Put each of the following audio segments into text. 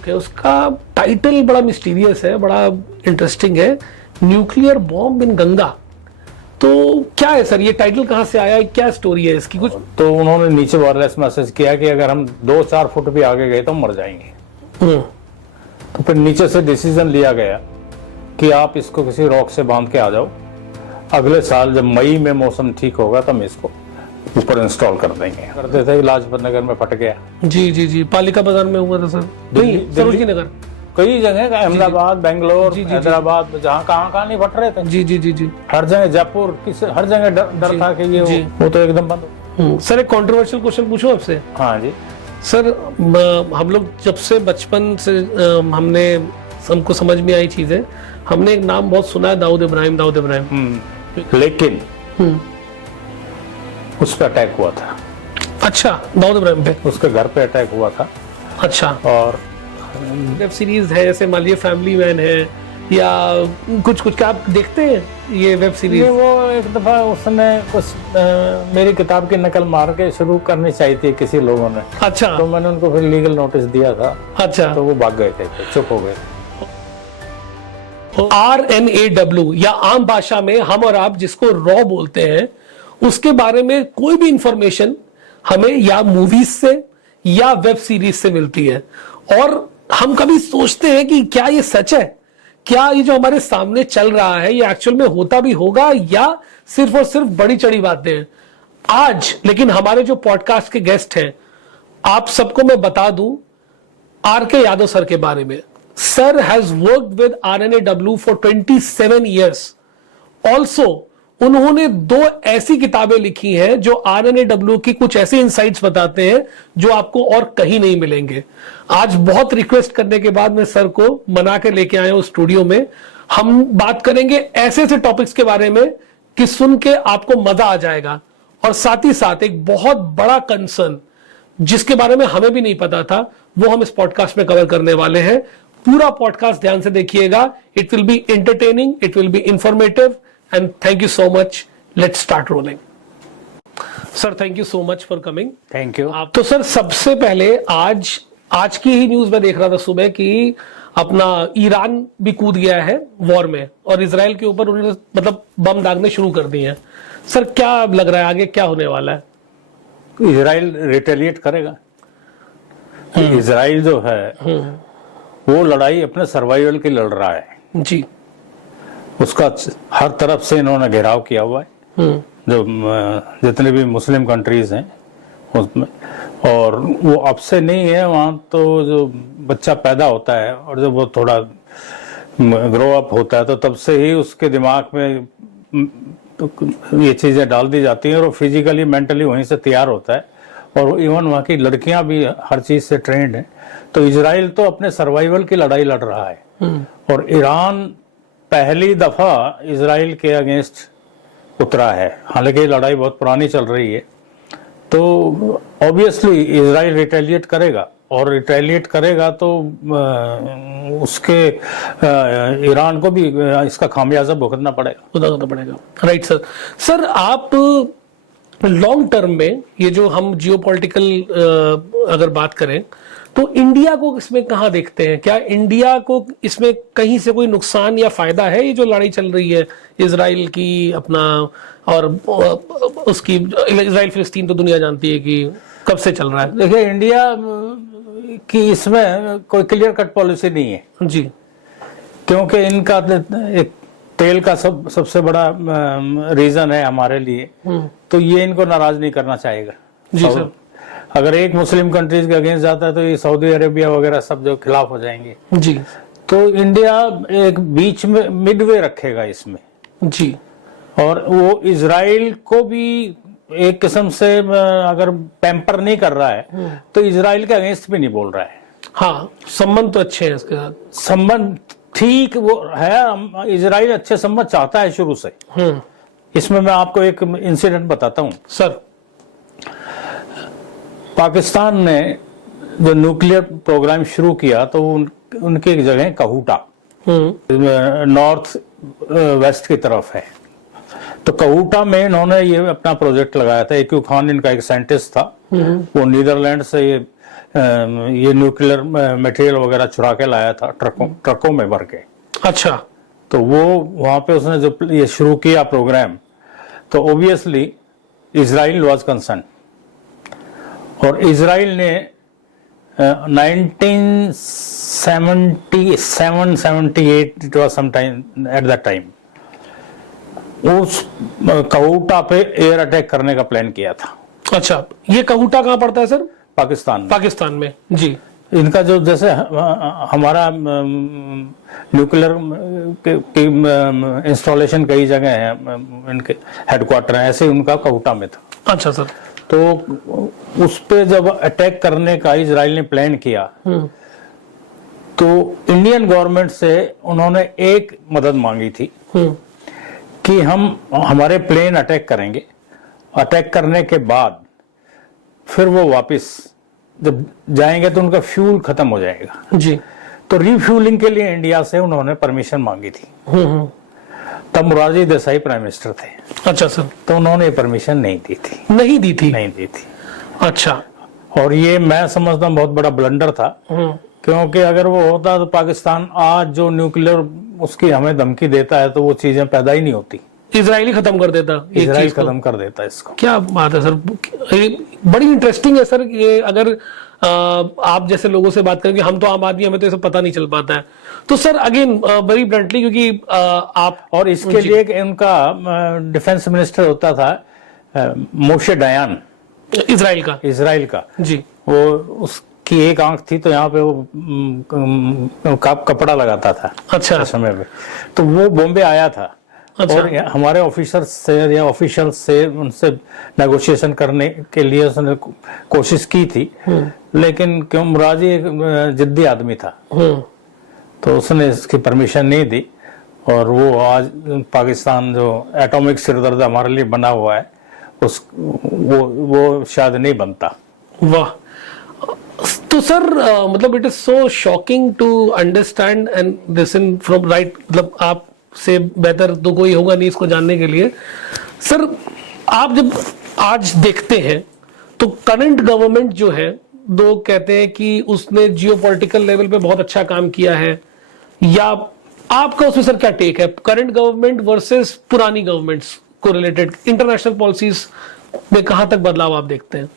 Book है उसका title बड़ा मिस्टीरियस है, बड़ा इंटरेस्टिंग है, न्यूक्लियर बॉम्ब इन गंगा। तो क्या है सर, ये टाइटल कहाँ से आया है, क्या स्टोरी है इसकी कुछ? तो उन्होंने नीचे वायरलेस मैसेज किया कि अगर हम 2-4 फुट भी आगे गए तो मर जाएंगे। तो फिर नीचे से डिसीजन लिया गया कि आप इसको किसी रॉक से बांध के आ जाओ, अगले साल जब मई में मौसम ठीक होगा तो हम इसको ऊपर इंस्टॉल कर देंगे। करते थे, लाजपत नगर में फट गया। जी जी जी, पालिका बाजार में हुआ था सर, नहीं सरोजनी नगर, कई जगह, अहमदाबाद, बेंगलोर, हैदराबाद, जहाँ कहाँ नहीं फट रहे थे। जी जी जी जी, हर जगह, जयपुर, हर जगह डर था कि ये वो तो एकदम बंद। सर एक कंट्रोवर्शियल क्वेश्चन पूछूं आपसे? हाँ जी सर, हम लोग जब से बचपन से हमको समझ में आई चीजें, हमने एक नाम बहुत सुना है, दाऊद इब्राहिम, दाऊद इब्राहिम। लेकिन उस पर अटैक हुआ था। अच्छा, दाऊद इब्राहिम पे? उसके घर पे अटैक हुआ था। अच्छा। और वेब सीरीज है जैसे मान लीजिए फैमिली मैन है या कुछ कुछ, क्या आप देखते हैं ये वेब सीरीज? वो एक दफा उसने कुछ मेरी किताब की नकल मार के शुरू करनी चाहिए थी किसी लोगों ने। अच्छा। तो मैंने उनको फिर लीगल नोटिस दिया था। अच्छा। तो वो भाग गए थे, चुप हो गए। RNAW या आम भाषा में हम और आप जिसको रॉ बोलते हैं, उसके बारे में कोई भी इंफॉर्मेशन हमें या मूवीज से या वेब सीरीज से मिलती है, और हम कभी सोचते हैं कि क्या ये सच है, क्या ये जो हमारे सामने चल रहा है ये एक्चुअल में होता भी होगा या सिर्फ और सिर्फ बड़ी चढ़ी बातें हैं। आज लेकिन हमारे जो पॉडकास्ट के गेस्ट हैं, आप सबको मैं बता दूं RK यादव सर के बारे में। Sir has worked with RNAW for 27 years. Also, उन्होंने 2 ऐसी किताबें लिखी हैं जो RNAW की कुछ ऐसे इंसाइट्स बताते हैं जो आपको और कहीं नहीं मिलेंगे। आज बहुत रिक्वेस्ट करने के बाद मैं सर को मना के लेके आया हूं स्टूडियो में। हम बात करेंगे ऐसे ऐसे टॉपिक्स के बारे में कि सुन के आपको मजा आ जाएगा, और साथ ही साथ एक बहुत बड़ा कंसर्न जिसके बारे में हमें भी नहीं पता था, वो हम इस पॉडकास्ट में कवर करने वाले हैं। पूरा पॉडकास्ट ध्यान से देखिएगा, it will be entertaining, it will be informative, and thank you so much. Let's start rolling. Sir thank you so much for coming. Thank you. आप तो सर सबसे पहले आज की ही न्यूज में देख रहा था सुबह कि अपना ईरान भी कूद गया है वॉर में, और इजराइल के ऊपर उन्होंने मतलब बम दागने शुरू कर दिए हैं। सर क्या लग रहा है आगे क्या होने वाला है? इजराइल रिटेलिएट करेगा। इजराइल जो है वो लड़ाई अपने सर्वाइवल की लड़ रहा है जी। उसका हर तरफ से इन्होंने घेराव किया हुआ है, जो जितने भी मुस्लिम कंट्रीज हैं उसमें। और वो अब से नहीं है, वहाँ तो जो बच्चा पैदा होता है और जब वो थोड़ा ग्रो अप होता है तो तब से ही उसके दिमाग में ये चीज़ें डाल दी जाती हैं और वो फिजिकली मेंटली वहीं से तैयार होता है। और इवन वहाँ की लड़कियां भी हर चीज़ से ट्रेंड हैं। तो इजराइल तो अपने सर्वाइवल की लड़ाई लड़ रहा है, और ईरान पहली दफा इजराइल के अगेंस्ट उतरा है। हालांकि लड़ाई बहुत पुरानी चल रही है, तो ऑब्वियसली इजराइल रिटेलिएट करेगा, और रिटेलिएट करेगा तो उसके ईरान को भी इसका खामियाजा भुगतना पड़ेगा। Right sir. सर आप लॉन्ग टर्म में ये जो हम जियोपॉलिटिकल अगर बात करें तो इंडिया को इसमें कहाँ देखते हैं? क्या इंडिया को इसमें कहीं से कोई नुकसान या फायदा है, ये जो लड़ाई चल रही है इजराइल की अपना और उसकी? इजराइल फिलिस्तीन तो दुनिया जानती है कि कब से चल रहा है। देखिए, इंडिया की इसमें कोई क्लियर कट पॉलिसी नहीं है जी, क्योंकि इनका एक तेल का सबसे बड़ा रीजन है हमारे लिए, तो ये इनको नाराज नहीं करना चाहेगा जी सर। अगर एक मुस्लिम कंट्रीज के अगेंस्ट जाता है तो ये सऊदी अरेबिया वगैरह सब जो खिलाफ हो जाएंगे जी। तो इंडिया एक बीच में मिडवे रखेगा इसमें जी, और वो इजराइल को भी एक किस्म से अगर पैम्पर नहीं कर रहा है तो इजराइल के अगेंस्ट भी नहीं बोल रहा है। हाँ, संबंध तो अच्छे हैं इसके साथ, संबंध ठीक वो है। इजराइल अच्छे संबंध चाहता है शुरू से। इसमें मैं आपको एक इंसिडेंट बताता हूं सर। पाकिस्तान ने जो न्यूक्लियर प्रोग्राम शुरू किया तो उनकी एक जगह कहूटा नॉर्थ वेस्ट की तरफ है, तो कहूटा में इन्होंने ये अपना प्रोजेक्ट लगाया था। एक्यू खान इनका एक साइंटिस्ट था, वो नीदरलैंड से ये ये न्यूक्लियर मटेरियल वगैरह चुरा के लाया था ट्रकों में भर के। अच्छा। तो वो वहां पे उसने जो ये शुरू किया प्रोग्राम, तो ऑब्वियसली इजराइल वाज कंसर्न, और इजराइल ने 1977-78 it was some time at that time उस कहूटा पे एयर अटैक करने का प्लान किया था। अच्छा, ये कहूटा कहाँ पड़ता है सर? पाकिस्तान में। पाकिस्तान में, जी। इनका जो जैसे हमारा न्यूक्लियर इंस्टॉलेशन कई जगह है, इनके हेडक्वार्टर है, ऐसे उनका कहूटा में था। अच्छा सर। तो उस पे जब अटैक करने का इजराइल ने प्लान किया, तो इंडियन गवर्नमेंट से उन्होंने एक मदद मांगी थी कि हमारे प्लेन अटैक करेंगे, अटैक करने के बाद फिर वो वापस जब जाएंगे तो उनका फ्यूल खत्म हो जाएगा जी। तो रिफ्यूलिंग के लिए इंडिया से उन्होंने परमिशन मांगी थी। तब मोरारजी देसाई प्राइम मिनिस्टर थे। अच्छा सर। तो उन्होंने परमिशन नहीं दी थी। नहीं दी थी? नहीं दी थी। अच्छा। और ये मैं समझता हूँ बहुत बड़ा ब्लंडर था, क्योंकि अगर वो होता तो पाकिस्तान आज जो न्यूक्लियर उसकी हमें धमकी देता है तो वो चीजें पैदा ही नहीं होती। इजराइल खत्म कर देता, इजराइल खत्म कर देता इसको। क्या बात है सर, ये बड़ी इंटरेस्टिंग है सर। ये अगर आप जैसे लोगों से बात करेंगे, हम तो आम आदमी, हमें तो ये सब पता नहीं चल पाता है। तो सर अगेन वेरी ब्लंटली, क्योंकि आप, और इसके लिए उनका डिफेंस मिनिस्टर होता था मोशे डायन, इजराइल का जी। वो उसकी एक आंख थी तो यहाँ पे वो कपड़ा लगाता था। अच्छा। समय में तो वो बॉम्बे आया था। अच्छा। और हमारे ऑफिसर्स से या ऑफिशियल से उनसे नेगोशिएशन करने के लिए उसने कोशिश की थी, लेकिन क्यों मुराजी एक जिद्दी आदमी था तो उसने इसकी परमिशन नहीं दी, और वो आज पाकिस्तान जो एटॉमिक सिरदर्द हमारे लिए बना हुआ है वो शायद नहीं बनता। वाह। तो सर मतलब it is so shocking to understand and listen from right, मतलब आप से बेहतर तो कोई होगा नहीं इसको जानने के लिए। सर आप जब आज देखते हैं तो करंट गवर्नमेंट जो है, लोग कहते हैं कि उसने जियोपॉलिटिकल लेवल पे बहुत अच्छा काम किया है, या आपका उसमें सर क्या टेक है? करंट गवर्नमेंट वर्सेस पुरानी गवर्नमेंट्स को रिलेटेड इंटरनेशनल पॉलिसीज में कहां तक बदलाव आप देखते हैं?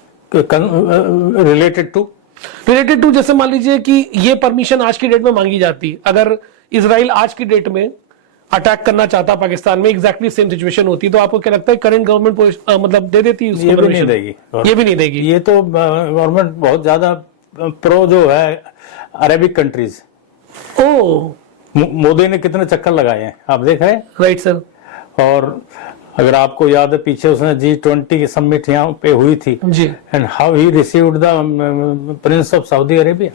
रिलेटेड टू जैसे मान लीजिए कि ये परमिशन आज की डेट में मांगी जाती, अगर इजराइल आज की डेट में अटैक करना चाहता पाकिस्तान में, एग्जैक्टली सेम सिचुएशन होती, तो आपको क्या लगता है करंट गवर्नमेंट मतलब दे देती? ये भी नहीं देगी। ये भी नहीं देगी। ये तो गवर्नमेंट बहुत ज्यादा प्रो जो है अरेबिक कंट्रीज। ओ, मोदी ने कितने चक्कर लगाए हैं आप देख रहे हैं। Right sir. और अगर आपको याद है पीछे उसने G20 की समिट यहाँ पे हुई थी जी, and how he received the prince of Saudi Arabia.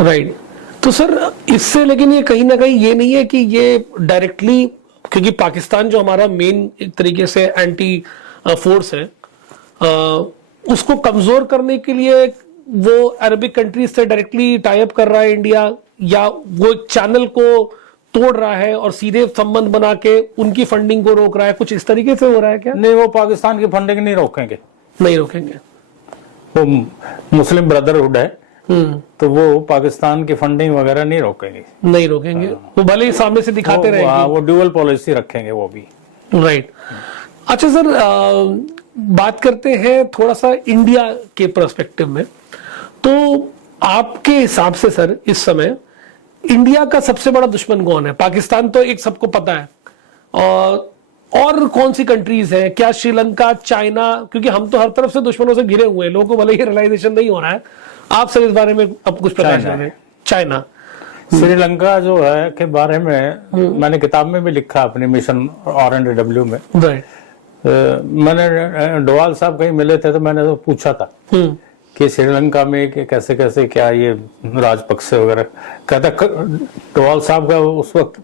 Right. तो सर इससे लेकिन ये कहीं ना कहीं ये नहीं है कि ये डायरेक्टली, क्योंकि पाकिस्तान जो हमारा मेन एक तरीके से एंटी फोर्स है, उसको कमजोर करने के लिए वो अरबिक कंट्रीज से डायरेक्टली टाई अप कर रहा है इंडिया, या वो एक चैनल को तोड़ रहा है और सीधे संबंध बना के उनकी फंडिंग को रोक रहा है, कुछ इस तरीके से हो रहा है क्या? नहीं, वो पाकिस्तान की फंडिंग नहीं रोकेंगे। वो मुस्लिम ब्रदरहुड है, तो वो पाकिस्तान की फंडिंग वगैरह नहीं रोकेंगे। वो भले ही सामने से दिखाते रहेंगे, वो ड्यूअल पॉलिसी रखेंगे वो भी। राइट। अच्छा सर, बात करते हैं थोड़ा सा इंडिया के पर्सपेक्टिव में। तो आपके हिसाब से सर इस समय इंडिया का सबसे बड़ा दुश्मन कौन है? पाकिस्तान तो एक सबको पता है, और कौन सी कंट्रीज हैं? क्या श्रीलंका, चाइना? क्योंकि हम तो हर तरफ से दुश्मनों से घिरे हुए हैं, लोगों को भले ही रियलाइजेशन नहीं हो रहा है। आप सर इस बारे में अब कुछ प्रकाश डालें। चाइना, श्रीलंका जो है के बारे में मैंने किताब में भी लिखा अपने मिशन RNW में। मैंने डोवाल साहब कहीं मिले थे तो मैंने तो पूछा था कि श्रीलंका में कैसे कैसे क्या ये राजपक्षे वगैरह, कहता डोवाल साहब का उस वक्त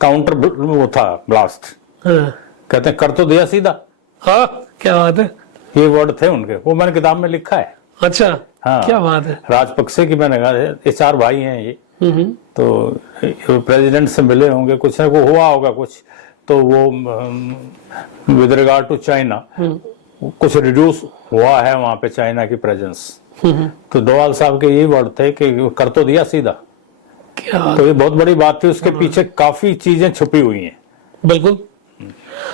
काउंटर वो था ब्लास्ट। कहते कर तो दिया सीधा। हाँ, क्या बात है। ये वर्ड थे उनके, वो मैंने किताब में लिखा है। अच्छा, हाँ, क्या बात है। राजपक्षे की मैंने कहा ये 4 भाई हैं ये, तो प्रेसिडेंट से मिले होंगे, कुछ ना कुछ हुआ होगा कुछ, तो वो विद रिगार्ड टू चाइना कुछ रिड्यूस हुआ है वहां पे चाइना की प्रेजेंस। तो डोवाल साहब के यही वर्ड थे कि कर तो दिया सीधा। क्या तो ये बहुत बड़ी बात थी, उसके पीछे काफी चीजें छुपी हुई हैं। बिल्कुल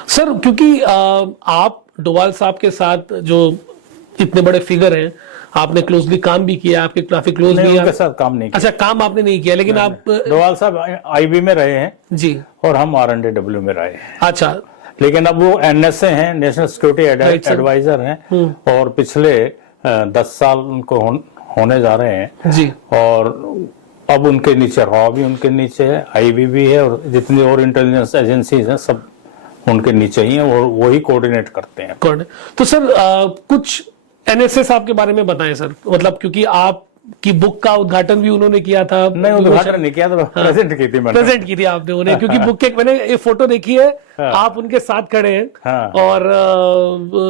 सर, क्योंकि आप डोवाल साहब के साथ जो इतने बड़े फिगर हैं, आपने क्लोजली काम भी किया, आपके काफी क्लोज भी उनके साथ काम नहीं किया। अच्छा, काम आपने नहीं किया, लेकिन आप डोवाल साहब आईबी में रहे हैं जी, और हम R&AW में रहे हैं। अच्छा, लेकिन अब वो NSA हैं, नेशनल सिक्योरिटी एडवाइजर हैं, और पिछले 10 साल उनको होने जा रहे हैं जी, और अब उनके नीचे रॉ भी उनके नीचे है, आईबी भी है, और जितनी और इंटेलिजेंस एजेंसीज हैं सब उनके नीचे ही हैं, और वही कोऑर्डिनेट करते हैं। तो सर कुछ NSA साहब के बारे में बताएं सर, मतलब क्योंकि आपकी बुक का उद्घाटन भी उन्होंने किया था। नहीं, उद्घाटन नहीं किया था, प्रेजेंट की थी मैंने। प्रेजेंट की थी आपने उन्हें, क्योंकि बुक के मैंने ये फोटो देखी है, आप उनके साथ खड़े हैं। हाँ। और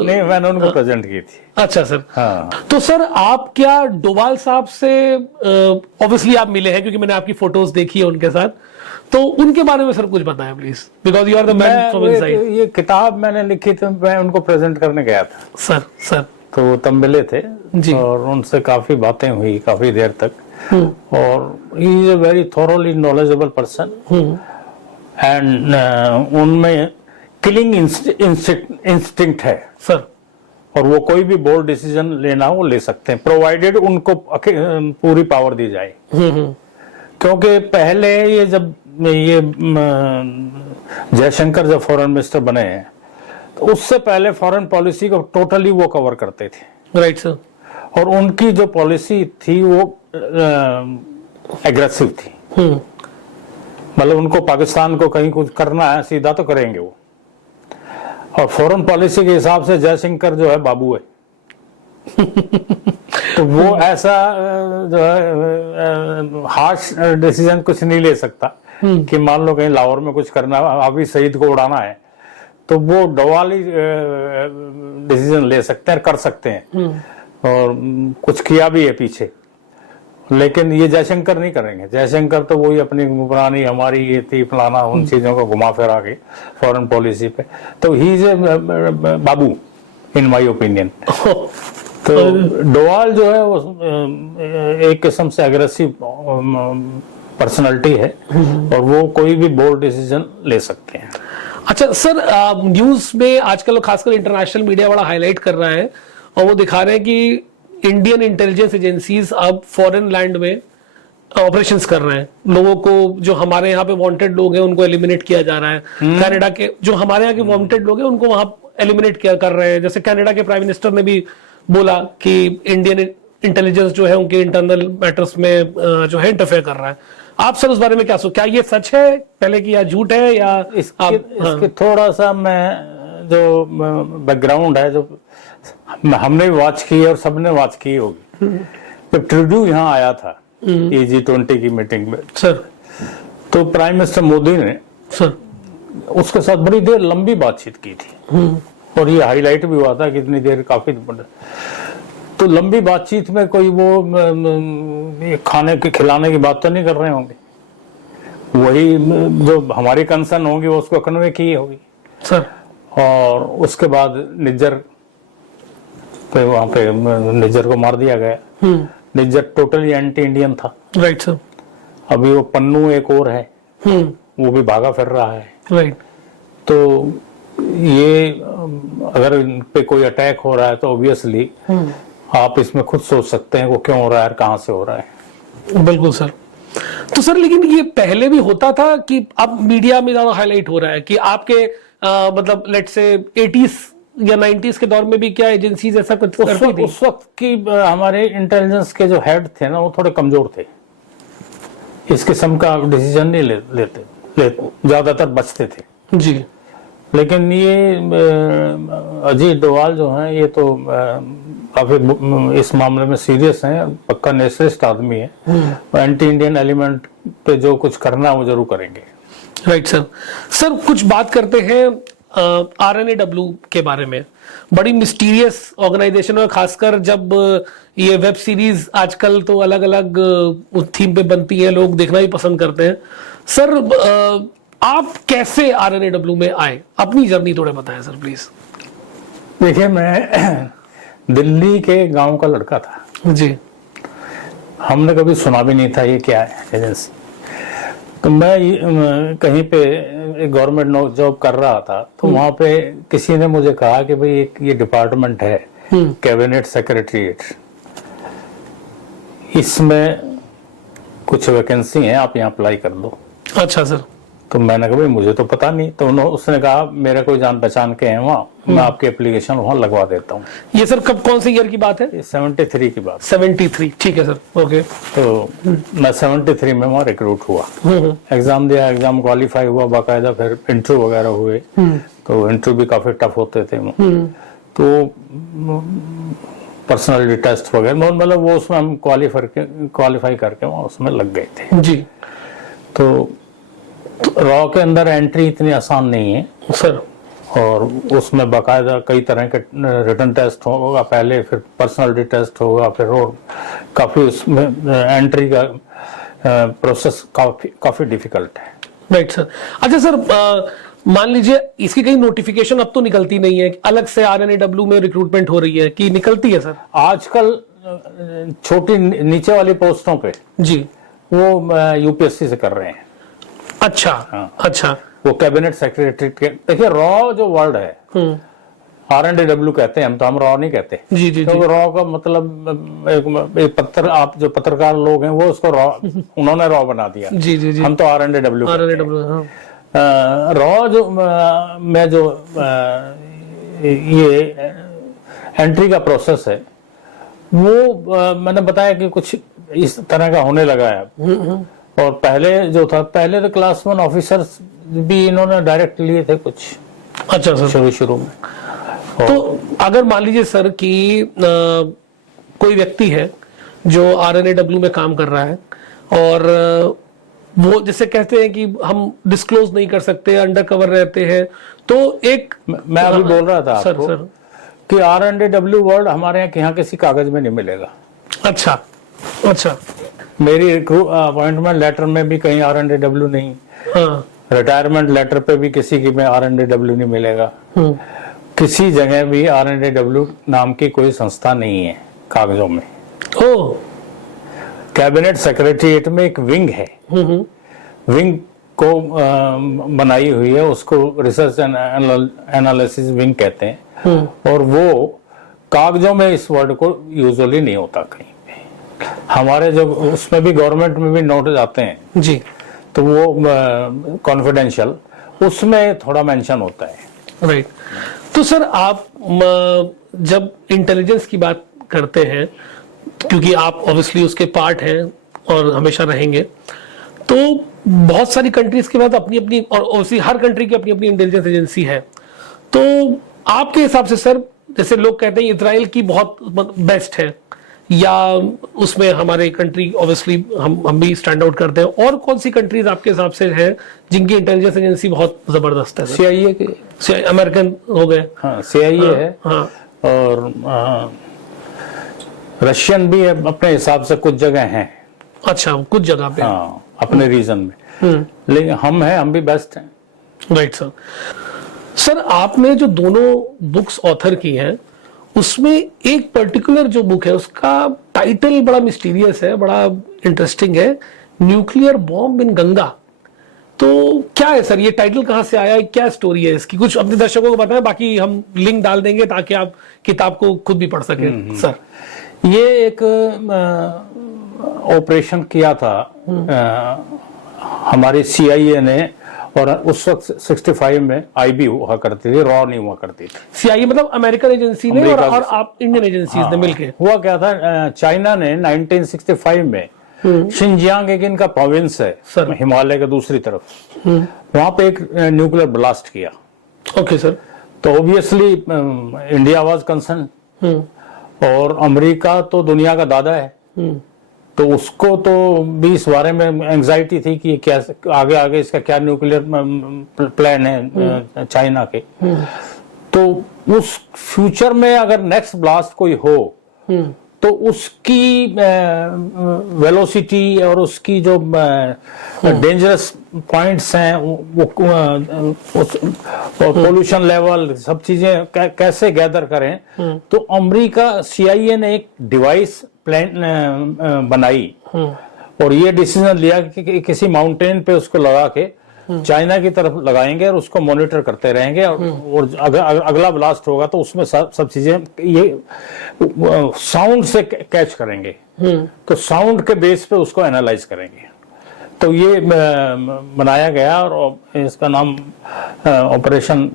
नहीं, मैंने उनको प्रेजेंट की थी। अच्छा सर, हाँ। तो सर आप क्या डोवाल साहब से ऑब्वियसली आप मिले हैं, क्योंकि मैंने आपकी फोटोज देखी है उनके साथ, तो उनके बारे में सर कुछ बताएं please, because you are the man from inside. ये किताब मैंने लिखी थी, मैं उनको प्रेजेंट करने गया था सर, तो तब मिले थे जी, और उनसे काफी बातें हुई काफी देर तक, और he is a very thoroughly knowledgeable person, and उनमें किलिंग इंस्टिंक्ट है सर, और वो कोई भी बोल्ड डिसीजन लेना वो ले सकते हैं, प्रोवाइडेड उनको पूरी पावर दी जाए। क्योंकि पहले ये जब ये जयशंकर जब फॉरेन मिनिस्टर बने हैं, तो उससे पहले फॉरेन पॉलिसी को टोटली वो कवर करते थे। Right sir. और उनकी जो पॉलिसी थी वो एग्रेसिव थी, मतलब उनको पाकिस्तान को कहीं कुछ करना है सीधा तो करेंगे वो, और फॉरेन पॉलिसी के हिसाब से जयशंकर जो है बाबू है। तो वो ऐसा जो है हार्श डिसीजन कुछ नहीं ले सकता कि मान लो कहीं लाहौर में कुछ करना है, अभी शहीद को उड़ाना है, तो वो डवाली डिसीजन ले सकते हैं, कर सकते हैं, और कुछ किया भी है पीछे। लेकिन ये जयशंकर नहीं करेंगे। जयशंकर तो वही अपनी पुरानी हमारी ये थी फलाना, उन चीजों को घुमा फिरा के फॉरेन पॉलिसी पे, तो he is a Babu in my opinion. तो डोवाल जो है वो एक किस्म से एग्रेसिव पर्सनालिटी है, और वो कोई भी बोल्ड डिसीजन ले सकते हैं। अच्छा सर, न्यूज में आजकल खासकर इंटरनेशनल मीडिया बड़ा हाईलाइट कर रहा है, और वो दिखा रहे हैं कि इंडियन इंटेलिजेंस एजेंसीज अब फॉरेन लैंड में ऑपरेशंस कर रहे हैं। लोगों को, जो हमारे यहाँ पे वांटेड लोग हैं, उनको एलिमिनेट किया जा रहा है। कनाडा के जो हमारे यहाँ के वांटेड लोग हैं, उनको वहां एलिमिनेट किया कर रहे हैं। जैसे कनाडा के प्राइम मिनिस्टर ने भी बोला कि इंडियन इंटेलिजेंस जो है उनके इंटरनल मैटर्स में जो है इंटरफेयर कर रहा है। आप सर उस बारे में क्या क्या ये सच है पहले की, या झूठ है, या इसके थोड़ा सा मैं जो बैकग्राउंड है, जो हमने भी वॉच की है और सबने वॉच की होगी। जब ट्रूडू यहाँ आया था G20 की मीटिंग में सर, तो प्राइम मिनिस्टर मोदी ने सर उसके साथ बड़ी देर लंबी बातचीत की थी, और ये हाईलाइट भी हुआ था कि इतनी देर काफी। तो लंबी बातचीत में कोई वो खाने के खिलाने की बात तो नहीं कर रहे होंगे, वही जो हमारी कंसर्न होगी वो उसको कन्वे की होगी सर। और उसके बाद निज्जर पे, वहां पे निज्जर को मार दिया गया। निज्जर टोटली एंटी इंडियन था। Right sir. अभी वो पन्नू एक और है, वो भी भागा फिर रहा है। राइट। तो ये अगर इन पे कोई अटैक हो रहा है तो ऑब्वियसली आप इसमें खुद सोच सकते हैं वो क्यों हो रहा है, कहां से हो रहा है। बिल्कुल सर। तो सर लेकिन ये पहले भी होता था कि अब मीडिया में ज्यादा हाईलाइट हो रहा है कि आपके मतलब लेट्स से 80s या 90s के दौर में भी क्या एजेंसीज ऐसा कुछ करती थी? उस वक्त की हमारे इंटेलिजेंस के जो हेड थे ना, वो थोड़े कमजोर थे, इस किस्म का डिसीजन नहीं लेते, ज्यादातर बचते थे जी। लेकिन ये अजीत डोवाल जो हैं, ये तो काफी इस मामले में सीरियस हैं, पक्का नेशनलिस्ट आदमी है, एंटी इंडियन एलिमेंट पे जो कुछ करना है वो जरूर करेंगे। Right sir. सर कुछ बात करते हैं RNAW के बारे में। बड़ी मिस्टीरियस ऑर्गेनाइजेशन है, खासकर जब ये वेब सीरीज आजकल तो अलग अलग थीम पे बनती है, लोग देखना ही पसंद करते हैं। सर आप कैसे RNAW में आए, अपनी जर्नी थोड़े बताएं सर प्लीज। देखिए, मैं दिल्ली के गांव का लड़का था जी। हमने कभी सुना भी नहीं था ये क्या है एजेंसी। तो मैं कहीं पे एक गवर्नमेंट जॉब कर रहा था, तो वहां पे किसी ने मुझे कहा कि भाई एक ये डिपार्टमेंट है कैबिनेट सेक्रेटरीट, इसमें कुछ वैकेंसी है, आप यहाँ अप्लाई कर दो। अच्छा सर। तो मैंने कहा भाई मुझे तो पता नहीं। तो उसने कहा मेरे कोई जान पहचान के हैं वहाँ, मैं आपकी एप्लीकेशन वहाँ लगवा देता हूँ। ये सर कब, कौन से ईयर की बात है? 73 की बात। 73, ठीक है सर। ओके। तो मैं 73 में वहाँ रिक्रूट हुआ, एग्जाम दिया, एग्जाम क्वालिफाई हुआ बाकायदा, फिर इंटरव्यू वगैरह हुए। तो इंटरव्यू भी काफी टफ होते थे। तो पर्सनालिटी टेस्ट वगैरह मतलब वो उसमें हम क्वालिफाई करके वहाँ उसमें लग गए थे जी। तो रॉ के अंदर एंट्री इतनी आसान नहीं है सर, और उसमें बाकायदा कई तरह के रिटन टेस्ट होगा पहले, फिर पर्सनालिटी टेस्ट होगा, फिर और काफी उसमें एंट्री का प्रोसेस काफी डिफिकल्ट है। Right sir. अच्छा सर, मान लीजिए इसकी कहीं नोटिफिकेशन अब तो निकलती नहीं है, अलग से RNAW में रिक्रूटमेंट हो रही है कि निकलती है सर? आजकल छोटी नीचे वाली पोस्टों पे जी वो UPSC से कर रहे हैं। अच्छा। हाँ। अच्छा। वो कैबिनेट सेक्रेटरी के, देखिए रॉ जो वर्ड है RNAW कहते हैं, हम रॉ नहीं कहते। जी जी तो जी। रॉ का मतलब एक पत्र, आप जो पत्रकार लोग हैं वो उसको रॉ, उन्होंने रॉ बना दिया। जी जी जी। हम तो RNAW कहते हैं। RNAW, हाँ। रॉ जो में जो ये एंट्री का प्रोसेस है वो मैंने बताया कि कुछ इस तरह का होने लगा है। और पहले जो था, पहले तो क्लास 1 ऑफिसर्स भी इन्होंने डायरेक्ट लिए थे कुछ। अच्छा सर। शुरू में। तो अगर मान लीजिए सर कि कोई व्यक्ति है जो RNAW में काम कर रहा है और वो जैसे कहते हैं कि हम डिस्क्लोज नहीं कर सकते, अंडर कवर रहते हैं, तो एक मैं अभी बोल रहा था सर, आपको सर। कि RNAW वर्ड हमारे यहाँ किसी कागज में नहीं मिलेगा। अच्छा। अच्छा। मेरी अपॉइंटमेंट लेटर में भी कहीं RNAW नहीं, हाँ। रिटायरमेंट लेटर पे भी किसी की में RNAW नहीं मिलेगा। किसी जगह भी RNAW नाम की कोई संस्था नहीं है कागजों में। ओ। कैबिनेट सेक्रेटरीट में एक विंग है, विंग को बनाई हुई है, उसको रिसर्च एंड एनालिसिस विंग कहते हैं। और वो कागजों में इस वर्ड को यूजुअली नहीं होता कहीं पे। हमारे जो उसमें भी गवर्नमेंट में भी नोटिस आते हैं जी, तो वो कॉन्फिडेंशियल, उसमें थोड़ा मेंशन होता है। राइट। तो सर आप जब इंटेलिजेंस की बात करते हैं, क्योंकि आप ऑब्वियसली उसके पार्ट हैं और हमेशा रहेंगे, तो बहुत सारी कंट्रीज के बाद अपनी अपनी, और ऑब्वियसली हर कंट्री की अपनी अपनी इंटेलिजेंस एजेंसी है। तो आपके हिसाब से सर, जैसे लोग कहते हैं इजराइल की बहुत बेस्ट है, या उसमें हमारे कंट्री ऑब्वियसली हम भी स्टैंड आउट करते हैं, और कौन सी कंट्रीज आपके हिसाब से हैं जिनकी इंटेलिजेंस एजेंसी बहुत जबरदस्त है? CIA के, अमेरिकन हो गए। हाँ CIA है। हाँ। और रशियन भी है अपने हिसाब से, कुछ जगह हैं। अच्छा, कुछ जगह पे। हाँ, अपने रीजन में। लेकिन हम भी बेस्ट हैं। Right sir. सर आपने जो दोनों बुक्स ऑथर की हैं, उसमें एक पर्टिकुलर जो बुक है उसका टाइटल बड़ा मिस्टीरियस है, बड़ा इंटरेस्टिंग है, न्यूक्लियर बॉम्ब इन गंगा। तो क्या है सर, ये टाइटल कहाँ से आया, क्या स्टोरी है इसकी? कुछ अपने दर्शकों को बताएं, बाकी हम लिंक डाल देंगे ताकि आप किताब को खुद भी पढ़ सकें। सर ये एक ऑपरेशन किया था हमारी CIA ने, और उस वक्त 65 में IB हुआ करती थी, रॉ नहीं हुआ करती थी। CIA मतलब अमेरिकन एजेंसी ने, और आप इंडियन एजेंसीज ने मिलके। हुआ क्या था, चाइना ने 1965 में शिनजियांग एक इनका प्रोविंस है हिमालय के दूसरी तरफ, वहां पे एक न्यूक्लियर ब्लास्ट किया। Okay sir. तो ऑब्वियसली इंडिया वाज कंसर्न, और अमेरिका तो दुनिया का दादा है, तो उसको तो भी इस बारे में एंजाइटी थी कि क्या आगे इसका क्या न्यूक्लियर प्लान है चाइना के। तो उस फ्यूचर में अगर नेक्स्ट ब्लास्ट कोई हो तो उसकी वेलोसिटी और उसकी जो डेंजरस पॉइंट्स हैं, वो पोल्यूशन लेवल, सब चीजें कैसे गैदर करें। तो अमेरिका CIA ने एक डिवाइस प्लान बनाई और ये डिसीजन लिया कि किसी माउंटेन पे उसको लगा के चाइना की तरफ लगाएंगे और उसको मॉनिटर करते रहेंगे, और अगला ब्लास्ट होगा तो उसमें सब चीजें ये साउंड से कैच करेंगे, तो साउंड के बेस पे उसको एनालाइज करेंगे। तो ये बनाया गया और इसका नाम ऑपरेशन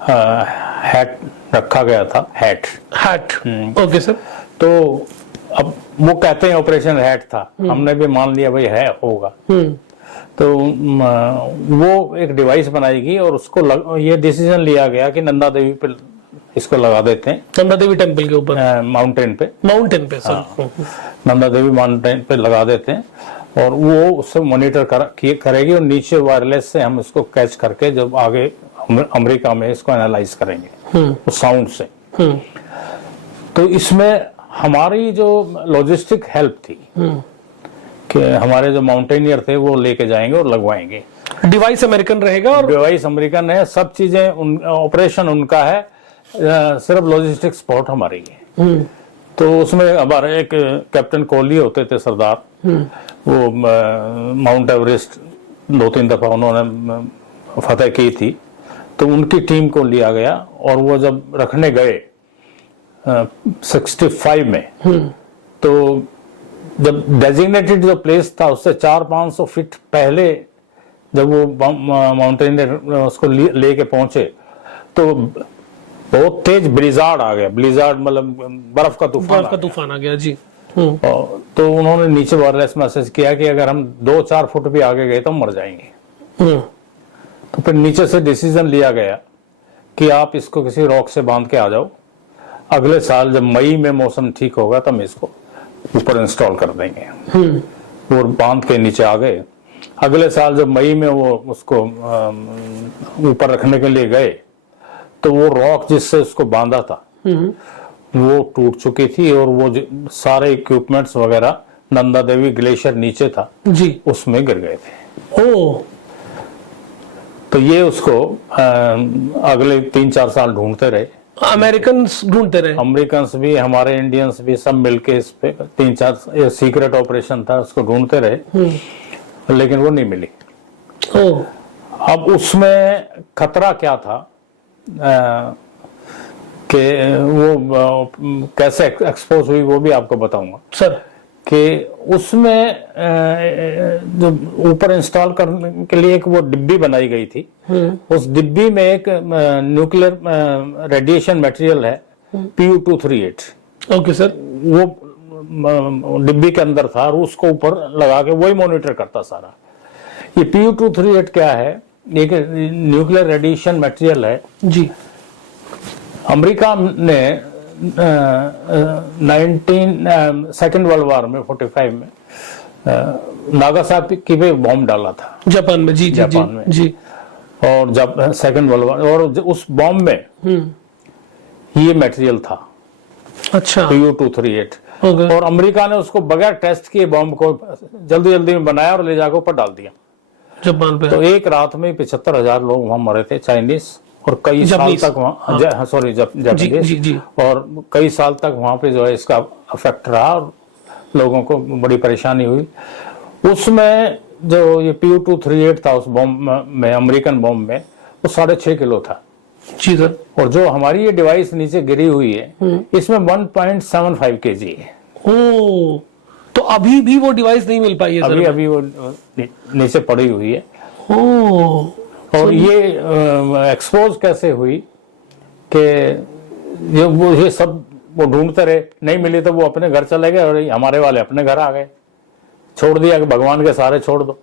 हैट रखा गया था। Hat okay sir. तो अब वो कहते हैं ऑपरेशन हैट था, हमने भी मान लिया भाई है होगा। तो वो एक डिवाइस बनाएगी और उसको ये डिसीजन लिया गया कि नंदा देवी पे इसको लगा देते हैं, नंदा देवी टेम्पल के ऊपर, माउंटेन पे सर। हाँ। नंदा देवी माउंटेन पे लगा देते हैं और वो उससे मॉनिटर करेगी और नीचे वायरलेस से हम इसको कैच करके जब आगे अमेरिका में इसको एनालाइज करेंगे उस साउंड से। तो इसमें हमारी जो लॉजिस्टिक हेल्प थी कि हमारे जो माउंटेनियर थे वो लेके जाएंगे और लगवाएंगे। डिवाइस अमेरिकन रहेगा और डिवाइस अमेरिकन है, सब चीजें ऑपरेशन उनका है, सिर्फ लॉजिस्टिक सपोर्ट हमारी है। तो उसमें हमारे एक कैप्टन कोहली होते थे सरदार, वो माउंट एवरेस्ट 2-3 दफा उन्होंने फतेह की थी, तो उनकी टीम को लिया गया और वो जब रखने गए 65 में, तो जब डेजिग्नेटेड जो प्लेस था उससे 400-500 फीट पहले जब वो माउंटेनियर उसको लेके पहुंचे तो बहुत तेज ब्लिजार्ड आ गया। ब्लिजार्ड मतलब बर्फ का तूफान आ गया जी। तो उन्होंने नीचे वायरलेस मैसेज किया कि अगर हम 2-4 फुट भी आगे गए तो मर जाएंगे। तो फिर नीचे से डिसीजन लिया गया कि आप इसको किसी रॉक से बांध के आ जाओ, अगले साल जब मई में मौसम ठीक होगा तब इसको ऊपर इंस्टॉल कर देंगे। और बांध के नीचे आ गए। अगले साल जब मई में वो उसको ऊपर रखने के लिए गए तो वो रॉक जिससे उसको बांधा था वो टूट चुकी थी और वो सारे इक्विपमेंट्स वगैरह नंदा देवी ग्लेशियर नीचे था जी, उसमें गिर गए थे। ओ, तो ये उसको अगले 3-4 साल ढूंढते रहे, अमेरिकन ढूंढते रहे, अमेरिकन भी, हमारे इंडियंस भी, सब मिलके इस पे 3-4 सीक्रेट ऑपरेशन था, उसको ढूंढते रहे, लेकिन वो नहीं मिली। ओ, अब उसमें खतरा क्या था कि वो कैसे एक्सपोज हुई वो भी आपको बताऊंगा सर। कि उसमें जो ऊपर इंस्टॉल करने के लिए एक वो डिब्बी बनाई गई थी, उस डिब्बी में एक न्यूक्लियर रेडिएशन मटेरियल है PU-238। Okay sir. वो डिब्बी के अंदर था और उसको ऊपर लगा के वही मॉनिटर करता सारा। ये PU-238 क्या है? एक न्यूक्लियर रेडिएशन मटेरियल है जी। अमेरिका ने 2nd वर्ल्ड वॉर में 45 में नागासाकी पे बॉम्ब डाला था जापान में। जी जापान में जी। और जब 2nd वर्ल्ड वॉर, और उस बॉम्ब में ये मटेरियल था, अच्छा, PU-238। और अमेरिका ने उसको बगैर टेस्ट किए बॉम्ब को जल्दी जल्दी में बनाया और ले जाकर ऊपर डाल दिया जापान पे। तो एक रात में 75,000 लोग वहां मरे थे, चाइनीज, और कई साल तक वहाँ जापानीज, और कई साल तक वहां पे जो है इसका इफेक्ट रहा और लोगों को बड़ी परेशानी हुई। उसमें जो ये PU-238 था उस बॉम्ब में, अमेरिकन बॉम्ब में, वो 6.5 किलो था जी सर। और जो हमारी ये डिवाइस नीचे गिरी हुई है इसमें 1.75 kg है। ओ, तो अभी भी वो डिवाइस नहीं मिल पाई है सर? अभी वो नीचे पड़ी हुई है। ओ, और ये एक्सपोज कैसे हुई कि ये सब वो ढूंढते रहे, नहीं मिली तो वो अपने घर चले गए और हमारे वाले अपने घर आ गए, छोड़ दिया कि भगवान के सहारे छोड़ दो।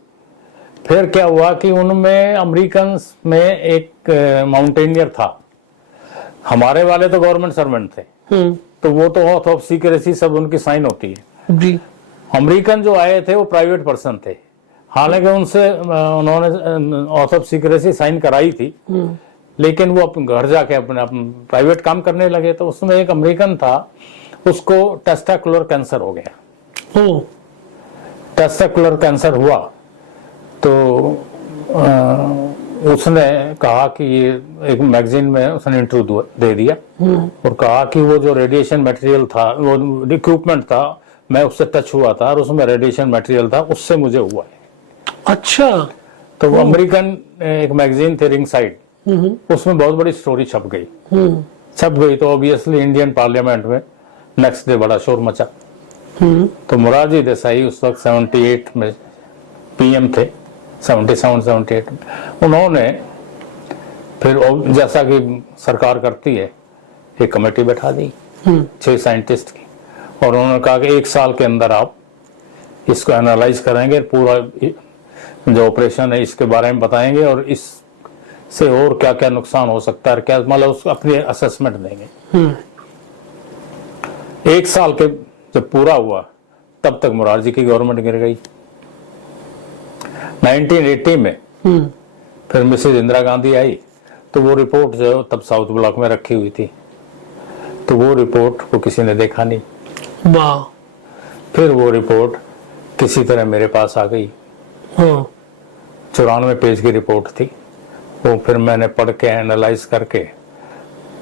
फिर क्या हुआ कि उनमें अमेरिकन में एक माउंटेनियर था, हमारे वाले तो गवर्नमेंट सर्वेंट थे, तो वो तो ऑथ ऑफ सीक्रेसी सब उनकी साइन होती है जी। अमेरिकन जो आए थे वो प्राइवेट पर्सन थे, हालांकि उनसे उन्होंने ऑथ ऑफ सीक्रेसी साइन कराई थी, लेकिन वो अपने घर जाके अपने प्राइवेट काम करने लगे। तो उसमें एक अमेरिकन था, उसको टेस्टाकुलर कैंसर हो गया। ओ, टेस्टाकुलर कैंसर हुआ तो उसने कहा कि ये एक मैगजीन में उसने इंटरव्यू दे दिया और कहा कि वो जो रेडिएशन मटेरियल था, वो इक्विपमेंट था, मैं उससे टच हुआ था और उसमें रेडिएशन मटेरियल था, उससे मुझे हुआ है। अच्छा। तो वो अमेरिकन एक मैगजीन थी रिंग साइड, उसमें बहुत बड़ी स्टोरी छप गई। तो ऑब्वियसली इंडियन पार्लियामेंट में नेक्स्ट डे बड़ा शोर मचा। तो मोरारजी देसाई उस वक्त 78 में पीएम थे, 77-78 में। उन्होंने फिर जैसा कि सरकार करती है, एक कमेटी बैठा दी 6 साइंटिस्ट की, और उन्होंने कहा कि 1 साल के अंदर आप इसको एनालाइज करेंगे, पूरा जो ऑपरेशन है इसके बारे में बताएंगे और इससे और क्या क्या नुकसान हो सकता है, क्या मतलब उसको अपनी असेसमेंट देंगे। 1 साल के जब पूरा हुआ तब तक मोरारजी की गवर्नमेंट गिर गई। 1980 में फिर मिसेज इंदिरा गांधी आई, तो वो रिपोर्ट जो तब साउथ ब्लॉक में रखी हुई थी, तो वो रिपोर्ट को किसी ने देखा नहीं। वाह। फिर वो रिपोर्ट किसी तरह मेरे पास आ गई। 94 पेज की रिपोर्ट थी वो, फिर मैंने पढ़ के एनालाइज करके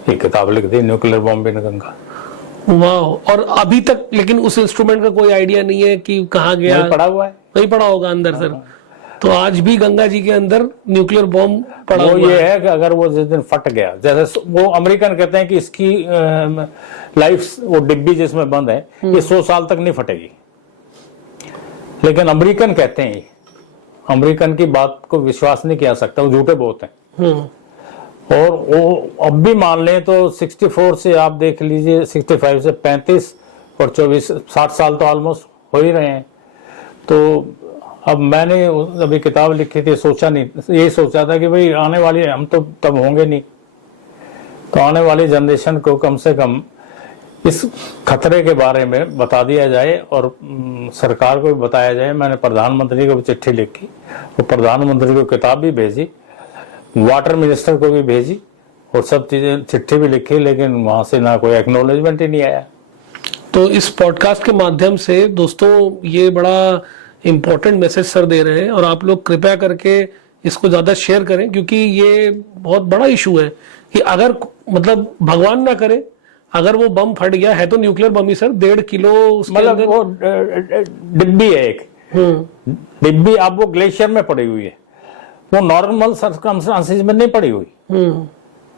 एक किताब लिख दी, न्यूक्लियर बॉम्ब इन गंगा। वाह। और अभी तक लेकिन उस इंस्ट्रूमेंट का कोई आइडिया नहीं है कि कहाँ गया? नहीं पड़ा हुआ है, नहीं पड़ा होगा अंदर सर। तो आज भी गंगा जी के अंदर न्यूक्लियर बॉम्ब पड़ा हुआ ये है कि अगर वो जिस दिन फट गया, जैसे वो अमेरिकन कहते हैं कि इसकी लाइफ, वो डिब्बी जिसमें बंद है, ये 100 साल तक नहीं फटेगी, लेकिन अमेरिकन कहते हैं, अमेरिकन की बात को विश्वास नहीं किया सकता, वो झूठे बहुत हैं। और वो अब भी मान लें तो 64 से आप देख लीजिए, 65 से 35 और 24 60 साल तो ऑलमोस्ट हो ही रहे हैं। तो अब मैंने अभी किताब लिखी थी, सोचा नहीं, यही सोचा था कि भाई आने वाली, हम तो तब होंगे नहीं, तो आने वाली जनरेशन को कम से कम इस खतरे के बारे में बता दिया जाए और सरकार को भी बताया जाए। मैंने प्रधानमंत्री को भी चिट्ठी लिखी और प्रधानमंत्री को किताब भी भेजी, वाटर मिनिस्टर को भी भेजी और सब चीजें, चिट्ठी भी लिखी, लेकिन वहां से ना कोई एक्नॉलेजमेंट ही नहीं आया। तो इस पॉडकास्ट के माध्यम से दोस्तों ये बड़ा इंपॉर्टेंट मैसेज सर दे रहे हैं, और आप लोग कृपया करके इसको ज्यादा शेयर करें, क्योंकि ये बहुत बड़ा इशू है कि अगर मतलब भगवान ना करे अगर वो बम फट गया है, तो न्यूक्लियर बम ही सर 1.5 किलो मतलब वो डिब्बी है एक डिब्बी, अब वो ग्लेशियर में पड़ी हुई है, वो नॉर्मल सर्कमस्टांसेस में नहीं पड़ी हुई।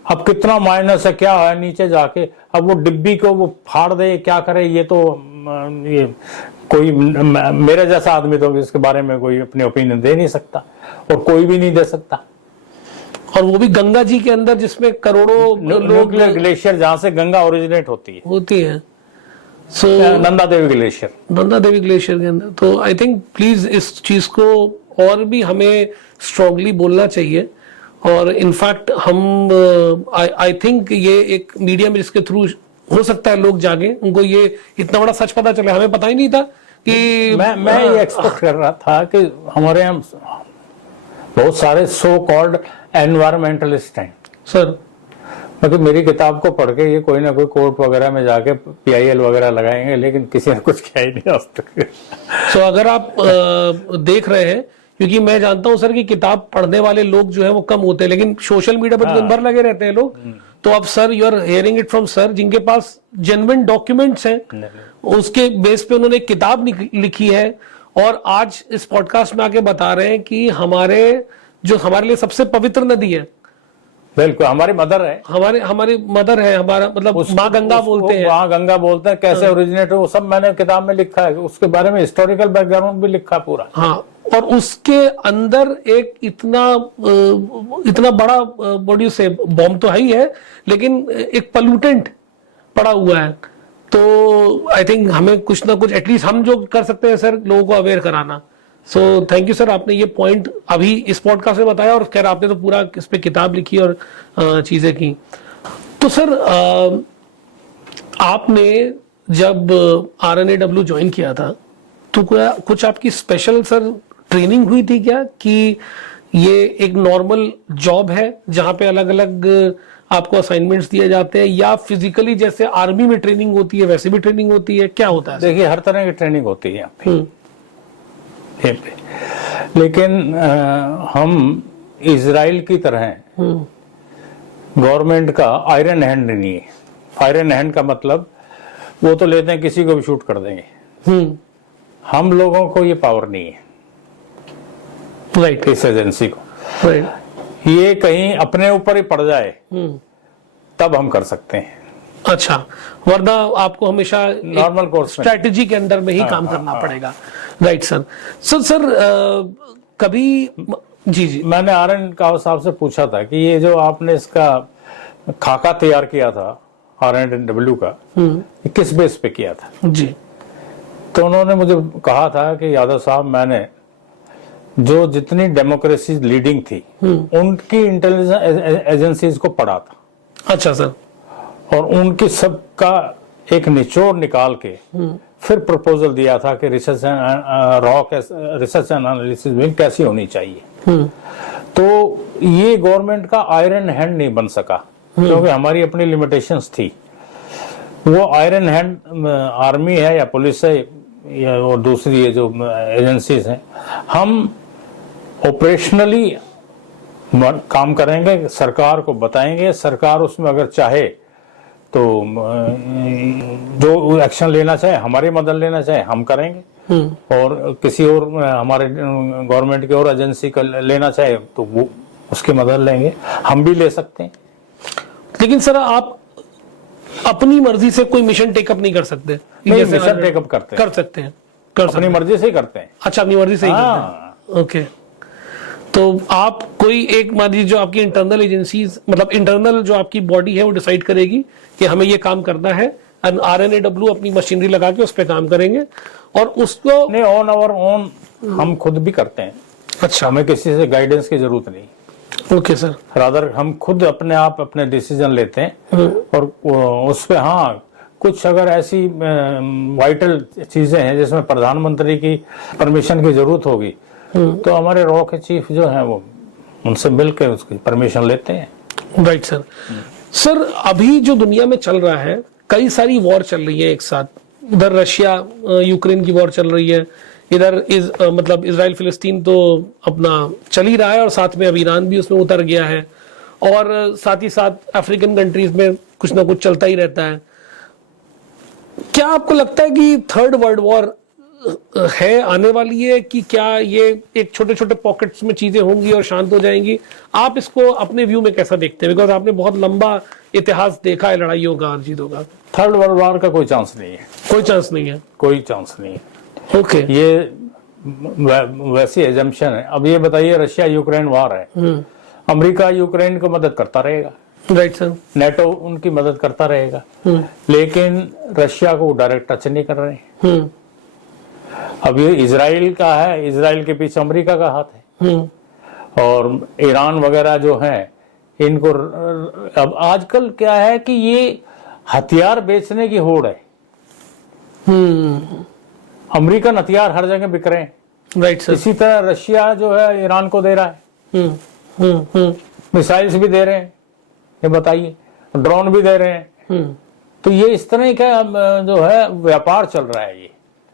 अब कितना माइनस है, क्या है नीचे जाके, अब वो डिब्बी को वो फाड़ दे, क्या करे, ये तो ये कोई मेरे जैसा आदमी तो इसके बारे में कोई अपनी ओपिनियन दे नहीं सकता और कोई भी नहीं दे सकता। और वो भी गंगा जी के अंदर जिसमें करोड़ों लोग, ग्लेशियर जहां से गंगा ओरिजिनेट होती है। सो नंदा देवी ग्लेशियर के अंदर। तो आई थिंक प्लीज इस चीज को और भी हमें स्ट्रांगली बोलना चाहिए, और इनफैक्ट हम आई थिंक ये एक मीडियम जिसके थ्रू हो सकता है लोग जागे, उनको ये इतना बड़ा सच पता चले, हमें पता ही नहीं था कि मैं ये एक्सपेक्ट कर रहा था कि हमारे यहाँ बहुत सारे सो कॉल्ड एनवायरमेंटलिस्ट हैं सर, मतलब मेरी किताब को पढ़ के ये कोई ना कोई कोर्ट वगैरह में जाके PIL वगैरह लगाएंगे, लेकिन किसी ने कुछ किया ही नहीं आज तक। सो अगर आप देख रहे हैं, क्योंकि मैं जानता हूं सर कि किताब पढ़ने वाले लोग जो है वो कम होते हैं, लेकिन सोशल मीडिया पर दिन भर लगे रहते हैं लोग, तो अब sir you are hearing it from sir जिनके पास जेन्युइन डॉक्यूमेंट्स हैं, उसके बेस पे उन्होंने एक किताब लिखी है, और आज इस पॉडकास्ट में आके बता रहे हैं कि हमारे लिए सबसे पवित्र नदी है, बिल्कुल हमारी मदर है, हमारी मदर है, हमारा मतलब माँ गंगा बोलते हैं, माँ गंगा बोलते हैं, कैसे ओरिजिनेट हो वो सब मैंने किताब में लिखा है, उसके बारे में हिस्टोरिकल बैकग्राउंड भी लिखा पूरा। हाँ, और उसके अंदर एक इतना बड़ा बॉडी से बॉम्ब तो है ही है, लेकिन एक पॉल्यूटेंट पड़ा हुआ है। तो आई थिंक हमें कुछ ना कुछ एटलीस्ट हम जो कर सकते हैं सर, लोगों को अवेयर कराना। सो थैंक यू सर, आपने ये पॉइंट अभी इस पॉडकास्ट में बताया, और खैर आपने तो पूरा इस पे किताब लिखी और चीजें की। तो सर आपने जब RNAW ज्वाइन किया था, तो कुछ आपकी स्पेशल सर ट्रेनिंग हुई थी क्या, कि ये एक नॉर्मल जॉब है जहां पे अलग अलग आपको असाइनमेंट्स दिए जाते हैं, या फिजिकली जैसे आर्मी में ट्रेनिंग होती है वैसे भी ट्रेनिंग होती है, क्या होता है? देखिए, हर तरह की ट्रेनिंग होती है यहाँ पे। यहाँ पे लेकिन हम इजराइल की तरह गवर्नमेंट का आयरन हैंड नहीं है। आयरन हैंड का मतलब वो तो लेते हैं किसी को भी शूट कर देंगे, हम लोगों को ये पावर नहीं है। राइट। इस एजेंसी को राइट। ये कहीं अपने ऊपर ही पड़ जाए तब हम कर सकते हैं। अच्छा, वरना आपको हमेशा नॉर्मल कोर्स में स्ट्रेटेजी के अंदर में ही काम करना पड़ेगा। Right sir. सर कभी जी जी मैंने आरएन काव साहब से पूछा था कि ये जो आपने इसका खाका तैयार किया था RNW का, ये किस बेस पे किया था? जी। तो उन्होंने मुझे कहा था कि यादव साहब, मैंने जो जितनी डेमोक्रेसी लीडिंग थी उनकी इंटेलिजेंस एजेंसीज को पढ़ा था। अच्छा सर। और उनकी सबका एक निचोड़ निकाल के फिर प्रपोजल दिया था कि रिसर्च एंड एनालिसिस विंग कैसी होनी चाहिए। तो ये गवर्नमेंट का आयरन हैंड नहीं बन सका क्योंकि हमारी अपनी लिमिटेशंस थी। वो आयरन हैंड आर्मी है या पुलिस है या और दूसरी ये जो एजेंसीज हैं, हम ऑपरेशनली काम करेंगे, सरकार को बताएंगे, सरकार उसमें अगर चाहे तो जो एक्शन लेना चाहे, हमारी मदद लेना चाहे, हम करेंगे। और किसी और हमारे गवर्नमेंट की और एजेंसी का लेना चाहे तो वो उसकी मदद लेंगे, हम भी ले सकते हैं। लेकिन सर आप अपनी मर्जी से कोई मिशन टेकअप नहीं कर सकते? नहीं, मिशन टेकअप करते हैं। कर सकते हैं, कर अपनी मर्जी से ही करते हैं। अच्छा, अपनी मर्जी से ही करते हैं। ओके। तो आप कोई एक मान लीजिए जो आपकी इंटरनल एजेंसीज, मतलब इंटरनल जो आपकी बॉडी है वो डिसाइड करेगी कि हमें ये काम करना है, RNAW अपनी मशीनरी लगा के उस पर काम करेंगे और उसको नहीं, ऑन आवर ओन हम खुद भी करते हैं। अच्छा, हमें किसी से गाइडेंस की जरूरत नहीं। Okay sir. रादर हम खुद अपने आप अपने डिसीजन लेते हैं और उस पे हाँ कुछ अगर ऐसी वाइटल चीजें हैं जिसमें प्रधानमंत्री की परमिशन की जरूरत होगी तो हमारे रॉ के चीफ जो है वो उनसे मिलकर उसकी परमिशन लेते हैं। Right sir. सर अभी जो दुनिया में चल रहा है, कई सारी वॉर चल रही है एक साथ। उधर रशिया यूक्रेन की वॉर चल रही है, इधर मतलब इजराइल फिलिस्तीन तो अपना चल ही रहा है और साथ में अब ईरान भी उसमें उतर गया है, और साथ ही साथ अफ्रीकन कंट्रीज में कुछ ना कुछ चलता ही रहता है। क्या आपको लगता है कि थर्ड वर्ल्ड वॉर है, आने वाली है, कि क्या ये एक छोटे छोटे पॉकेट्स में चीजें होंगी और शांत हो जाएंगी? आप इसको अपने व्यू में कैसा देखते हैं? बिकॉज आपने बहुत लंबा इतिहास देखा है लड़ाइयों का और जीतों का। थर्ड वर्ल्ड वॉर का कोई चांस नहीं है। कोई चांस नहीं है? कोई चांस नहीं है। ओके। ये वैसी एजम्पशन है। अब ये बताइए, रशिया यूक्रेन वॉर है, अमेरिका यूक्रेन को मदद करता रहेगा, राइट सर, नेटो उनकी मदद करता रहेगा, लेकिन रशिया को डायरेक्ट टच नहीं कर रहे। अब ये इजराइल का है, इजराइल के पीछे अमेरिका का हाथ है, और ईरान वगैरह जो है इनको अब आजकल क्या है कि ये हथियार बेचने की होड़ है। अमेरिकन हथियार हर जगह बिक रहे हैं, राइट सर। इसी तरह रशिया जो है ईरान को दे रहा है, मिसाइल्स भी दे रहे हैं, ये बताइए, ड्रोन भी दे रहे हैं। तो ये इस तरह का जो है व्यापार चल रहा है। ये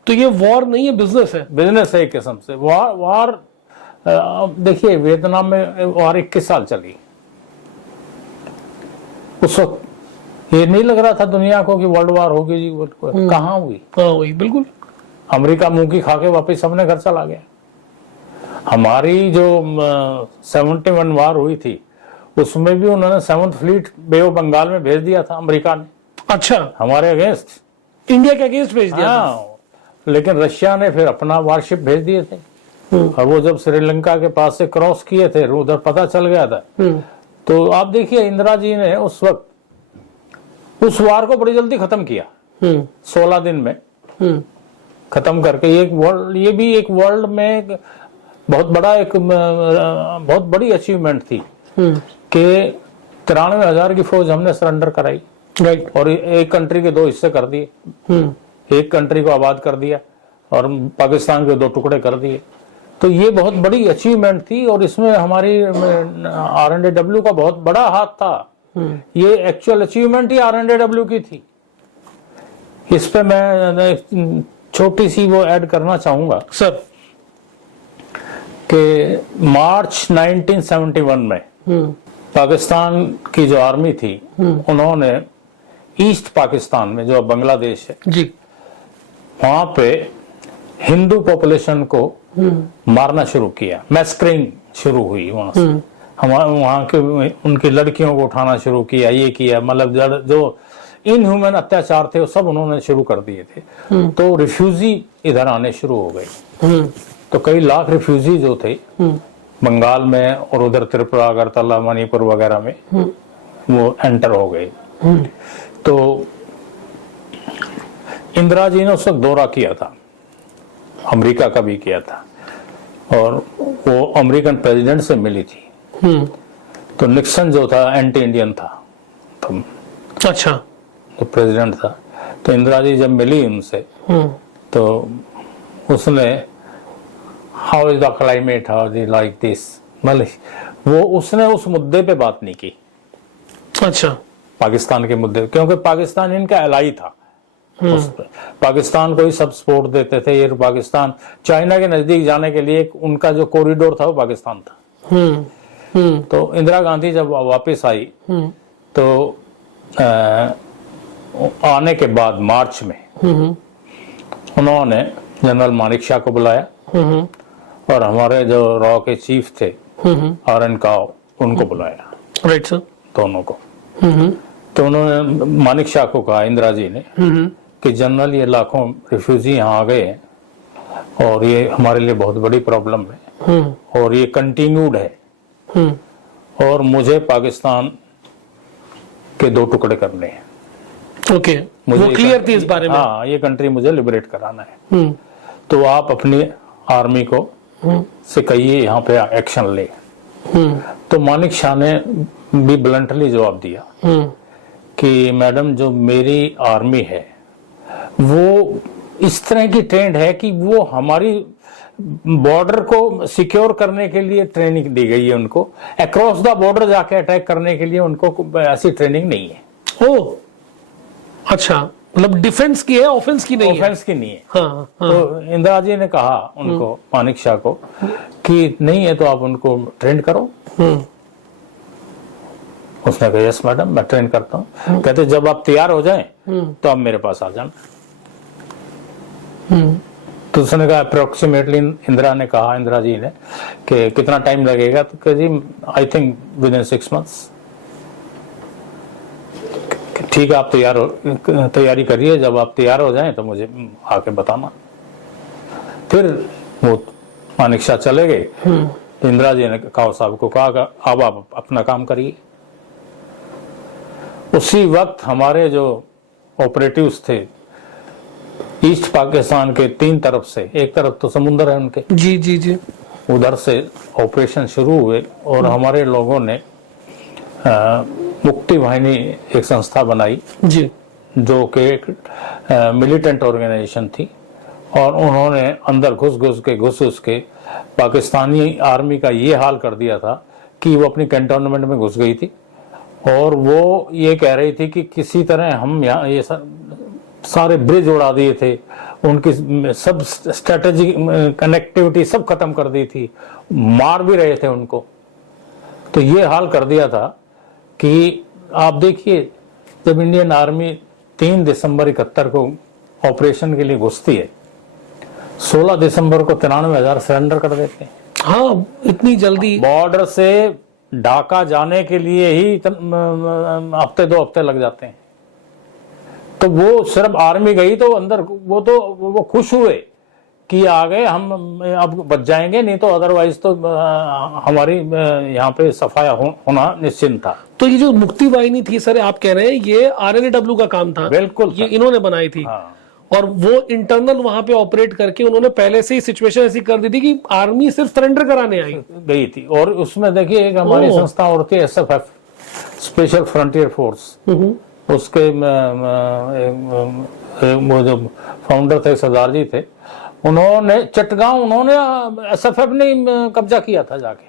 तो ये वॉर नहीं है, बिजनेस है। बिजनेस है एक किस्म से। वॉर देखिए, वियतनाम में वॉर 21 साल चली। उस वक्त ये नहीं लग रहा था दुनिया को कि वर्ल्ड वॉर होगी जी, कहाँ हुई? हुई, बिल्कुल। अमेरिका मुंह की खा के वापिस अपने घर चला गया। हमारी जो 71 वॉर हुई थी उसमें भी उन्होंने 7th fleet bay of Bengal में भेज दिया था अमेरिका ने। अच्छा, हमारे अगेंस्ट, इंडिया के अगेंस्ट भेज दिया था। लेकिन रशिया ने फिर अपना वारशिप भेज दिए थे, और वो जब श्रीलंका के पास से क्रॉस किए थे, उधर पता चल गया था। तो आप देखिए, इंदिरा जी ने उस वक्त उस वार को बड़ी जल्दी खत्म किया, 16 दिन में खत्म करके। ये भी एक वर्ल्ड में बहुत बड़ा बहुत बड़ी अचीवमेंट थी कि 93,000 की फौज हमने सरेंडर कराई, राइट, और एक कंट्री के 2 हिस्से कर दिए। एक कंट्री को आबाद कर दिया और पाकिस्तान के 2 टुकड़े कर दिए। तो ये बहुत बड़ी अचीवमेंट थी, और इसमें हमारी RNAW का बहुत बड़ा हाथ था। ये एक्चुअल अचीवमेंट ही RNDW की थी। इस पे मैं छोटी सी वो ऐड करना चाहूंगा सर कि मार्च 1971 में पाकिस्तान की जो आर्मी थी उन्होंने ईस्ट पाकिस्तान में जो बांग्लादेश है जी, वहां पे हिंदू पॉपुलेशन को मारना शुरू किया, मैस्करिंग शुरू हुई वहां से। हमारे वहां के उनकी लड़कियों को उठाना शुरू किया, ये किया, मतलब जो इनह्यूमन अत्याचार थे वो सब उन्होंने शुरू कर दिए थे। तो रिफ्यूजी इधर आने शुरू हो गए। तो कई लाख रिफ्यूजी जो थे बंगाल में और उधर त्रिपुरा, अगरतला, मणिपुर वगैरह में वो एंटर हो गए। तो इंदिरा जी ने उस वक्त दौरा किया था, अमेरिका का भी किया था, और वो अमेरिकन प्रेसिडेंट से मिली थी। तो निक्सन जो था एंटी इंडियन था, तो अच्छा, तो प्रेसिडेंट था। तो इंदिरा जी जब मिली उनसे तो उसने how is the climate, how is like this, मतलब वो उसने उस मुद्दे पे बात नहीं की, अच्छा, पाकिस्तान के मुद्दे, क्योंकि पाकिस्तान इनका एलाई था। पाकिस्तान को ही सब सपोर्ट देते थे। ये पाकिस्तान चाइना के नजदीक जाने के लिए उनका जो कॉरिडोर था वो पाकिस्तान था। तो इंदिरा गांधी जब वापस आई तो आने के बाद मार्च में उन्होंने जनरल मानिक शाह को बुलाया और हमारे जो रॉ के चीफ थे RN काव उनको बुलाया, राइट सर, दोनों को। तो उन्होंने मानिक शाह को कहा, इंदिरा जी ने, कि जनरल ये लाखों रिफ्यूजी यहाँ आ गए हैं और ये हमारे लिए बहुत बड़ी प्रॉब्लम है और ये कंटिन्यूड है और मुझे पाकिस्तान के 2 टुकड़े करने हैं। ओके, वो क्लियर थी इस बारे में। हाँ, ये कंट्री मुझे लिबरेट कराना है। तो आप अपनी आर्मी को से कहिए यहाँ पे एक्शन ले। तो मानिक शाह ने भी ब्लंटली जवाब दिया कि मैडम, जो मेरी आर्मी है वो इस तरह की ट्रेंड है कि वो हमारी बॉर्डर को सिक्योर करने के लिए ट्रेनिंग दी गई है उनको, अक्रॉस द बॉर्डर जाके अटैक करने के लिए उनको ऐसी ट्रेनिंग नहीं है। ओ अच्छा, मतलब डिफेंस की है, ऑफेंस की नहीं है। ऑफेंस की नहीं है। हाँ, हाँ। तो इंदिरा जी ने कहा उनको, मानिक शाह को, कि नहीं है तो आप उनको ट्रेन करो। उसने कहा यस मैडम, मैं ट्रेन करता हूँ। कहते जब आप तैयार हो जाएं तो आप मेरे पास आ जाना। तो उसने कहा अप्रोक्सीमेटली, इंदिरा ने कहा, इंदिरा जी ने, कि कितना टाइम लगेगा? तो कह जी I think within 6 months। ठीक है, आप तैयारी करिए, जब आप तैयार हो जाएं तो मुझे आके बताना। फिर वो मानिक शाह चले गए। तो इंदिरा जी ने काव साहब को कहा अब आप अपना काम करिए। उसी वक्त हमारे जो ऑपरेटिव्स थे ईस्ट पाकिस्तान के 3 तरफ से, एक तरफ तो समुद्र है उनके, जी जी जी, उधर से ऑपरेशन शुरू हुए और हमारे लोगों ने मुक्ति वाहिनी एक संस्था बनाई जी, जो कि एक मिलिटेंट ऑर्गेनाइजेशन थी और उन्होंने अंदर घुस के पाकिस्तानी आर्मी का ये हाल कर दिया था कि वो अपनी कैंटोनमेंट में घुस गई थी और वो ये कह रही थी कि किसी तरह हम यहाँ ये सारे ब्रिज उड़ा दिए थे, उनकी सब स्ट्रेटेजी कनेक्टिविटी सब खत्म कर दी थी, मार भी रहे थे उनको। तो ये हाल कर दिया था कि आप देखिए, जब इंडियन आर्मी 3 दिसंबर 71 को ऑपरेशन के लिए घुसती है, 16 दिसंबर को 93,000 सरेंडर कर देते हैं। हाँ, इतनी जल्दी। बॉर्डर से ढाका जाने के लिए ही हफ्ते 2 हफ्ते लग जाते हैं। तो वो सिर्फ आर्मी गई तो अंदर वो खुश हुए कि आ गए, हम अब बच जाएंगे, नहीं तो अदरवाइज तो हमारी यहाँ पे सफाया होना निश्चिंत था। तो ये जो मुक्ति वाहिनी थी सर, आप कह रहे हैं ये RNAW का काम था? बिल्कुल, ये इन्होंने बनाई थी। हाँ। और वो इंटरनल वहां पे ऑपरेट करके उन्होंने पहले से ही सिचुएशन ऐसी कर दी थी कि आर्मी सिर्फ सरेंडर कराने आई गई थी। और उसमें देखिए एक हमारी संस्था और थी, SFF, स्पेशल फ्रंटियर फोर्स। उसके वो जो फाउंडर थे सरदार जी थे, उन्होंने चटगांव, उन्होंने SFF ने कब्जा किया था जाके।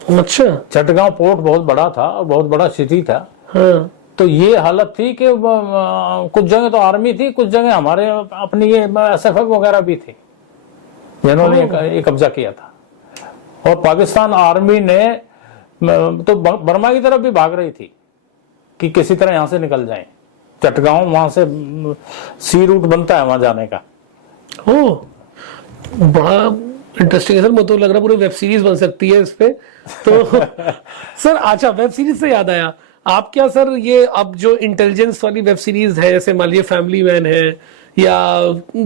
अच्छा। चटगांव पोर्ट बहुत बड़ा था और बहुत बड़ा सिटी था। हाँ। तो ये हालत थी कि कुछ जगह तो आर्मी थी, कुछ जगह हमारे अपनी ये SFF वगैरह भी थे जिन्होंने ये कब्जा किया था। और पाकिस्तान आर्मी ने तो बर्मा की तरफ भी भाग रही थी कि किसी तरह यहां से निकल जाएं। चटगांव वहां से सी रूट बनता है वहां जाने का। ओ, बड़ा इंटरेस्टिंग है सर। मुझे तो लग रहा है पूरी वेब सीरीज बन सकती है इस पे तो सर अच्छा, वेब सीरीज से याद आया, आप क्या सर ये अब जो इंटेलिजेंस वाली वेब सीरीज है, जैसे मान लीजिए फैमिली मैन है या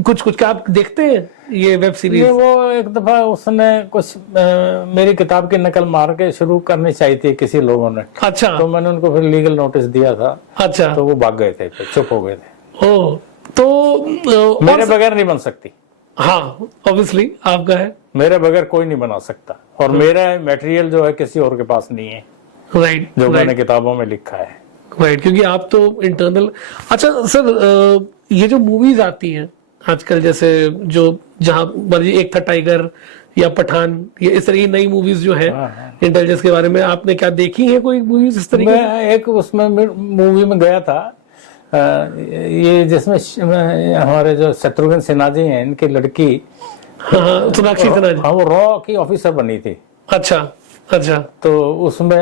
कुछ कुछ, क्या आप देखते हैं ये वेब सीरीज? ये वो एक दफा उसने कुछ मेरी किताब की नकल मार के शुरू करनी चाहिए थी किसी लोगों ने। अच्छा। तो मैंने उनको फिर लीगल नोटिस दिया था। अच्छा। तो वो भाग गए थे, चुप हो गए थे। ओ, तो मेरे बगैर नहीं बन सकती। हाँ, ऑब्वियसली आपका है। मेरे बगैर कोई नहीं बना सकता, और मेरा मटेरियल जो है किसी और के पास नहीं है, राइट, जो मैंने किताबों में लिखा है। राइट, क्योंकि आप तो इंटरनल। अच्छा सर, ये जो मूवीज आती हैं आजकल, जैसे जो जहाँ एक था टाइगर या पठान, ये इस तरह की नई मूवीज जो है इंटेलिजेंस के बारे में, आपने क्या देखी है कोई मूवीज इस तरह? मैं एक उसमें मूवी में गया था, ये जिसमें हमारे जो शत्रुघ्न सिन्हा जी हैं, इनकी लड़की, हाँ, सोनाक्षी सिन्हा जी। हाँ, वो रॉ की ऑफिसर बनी थी। अच्छा। अच्छा। तो उसमें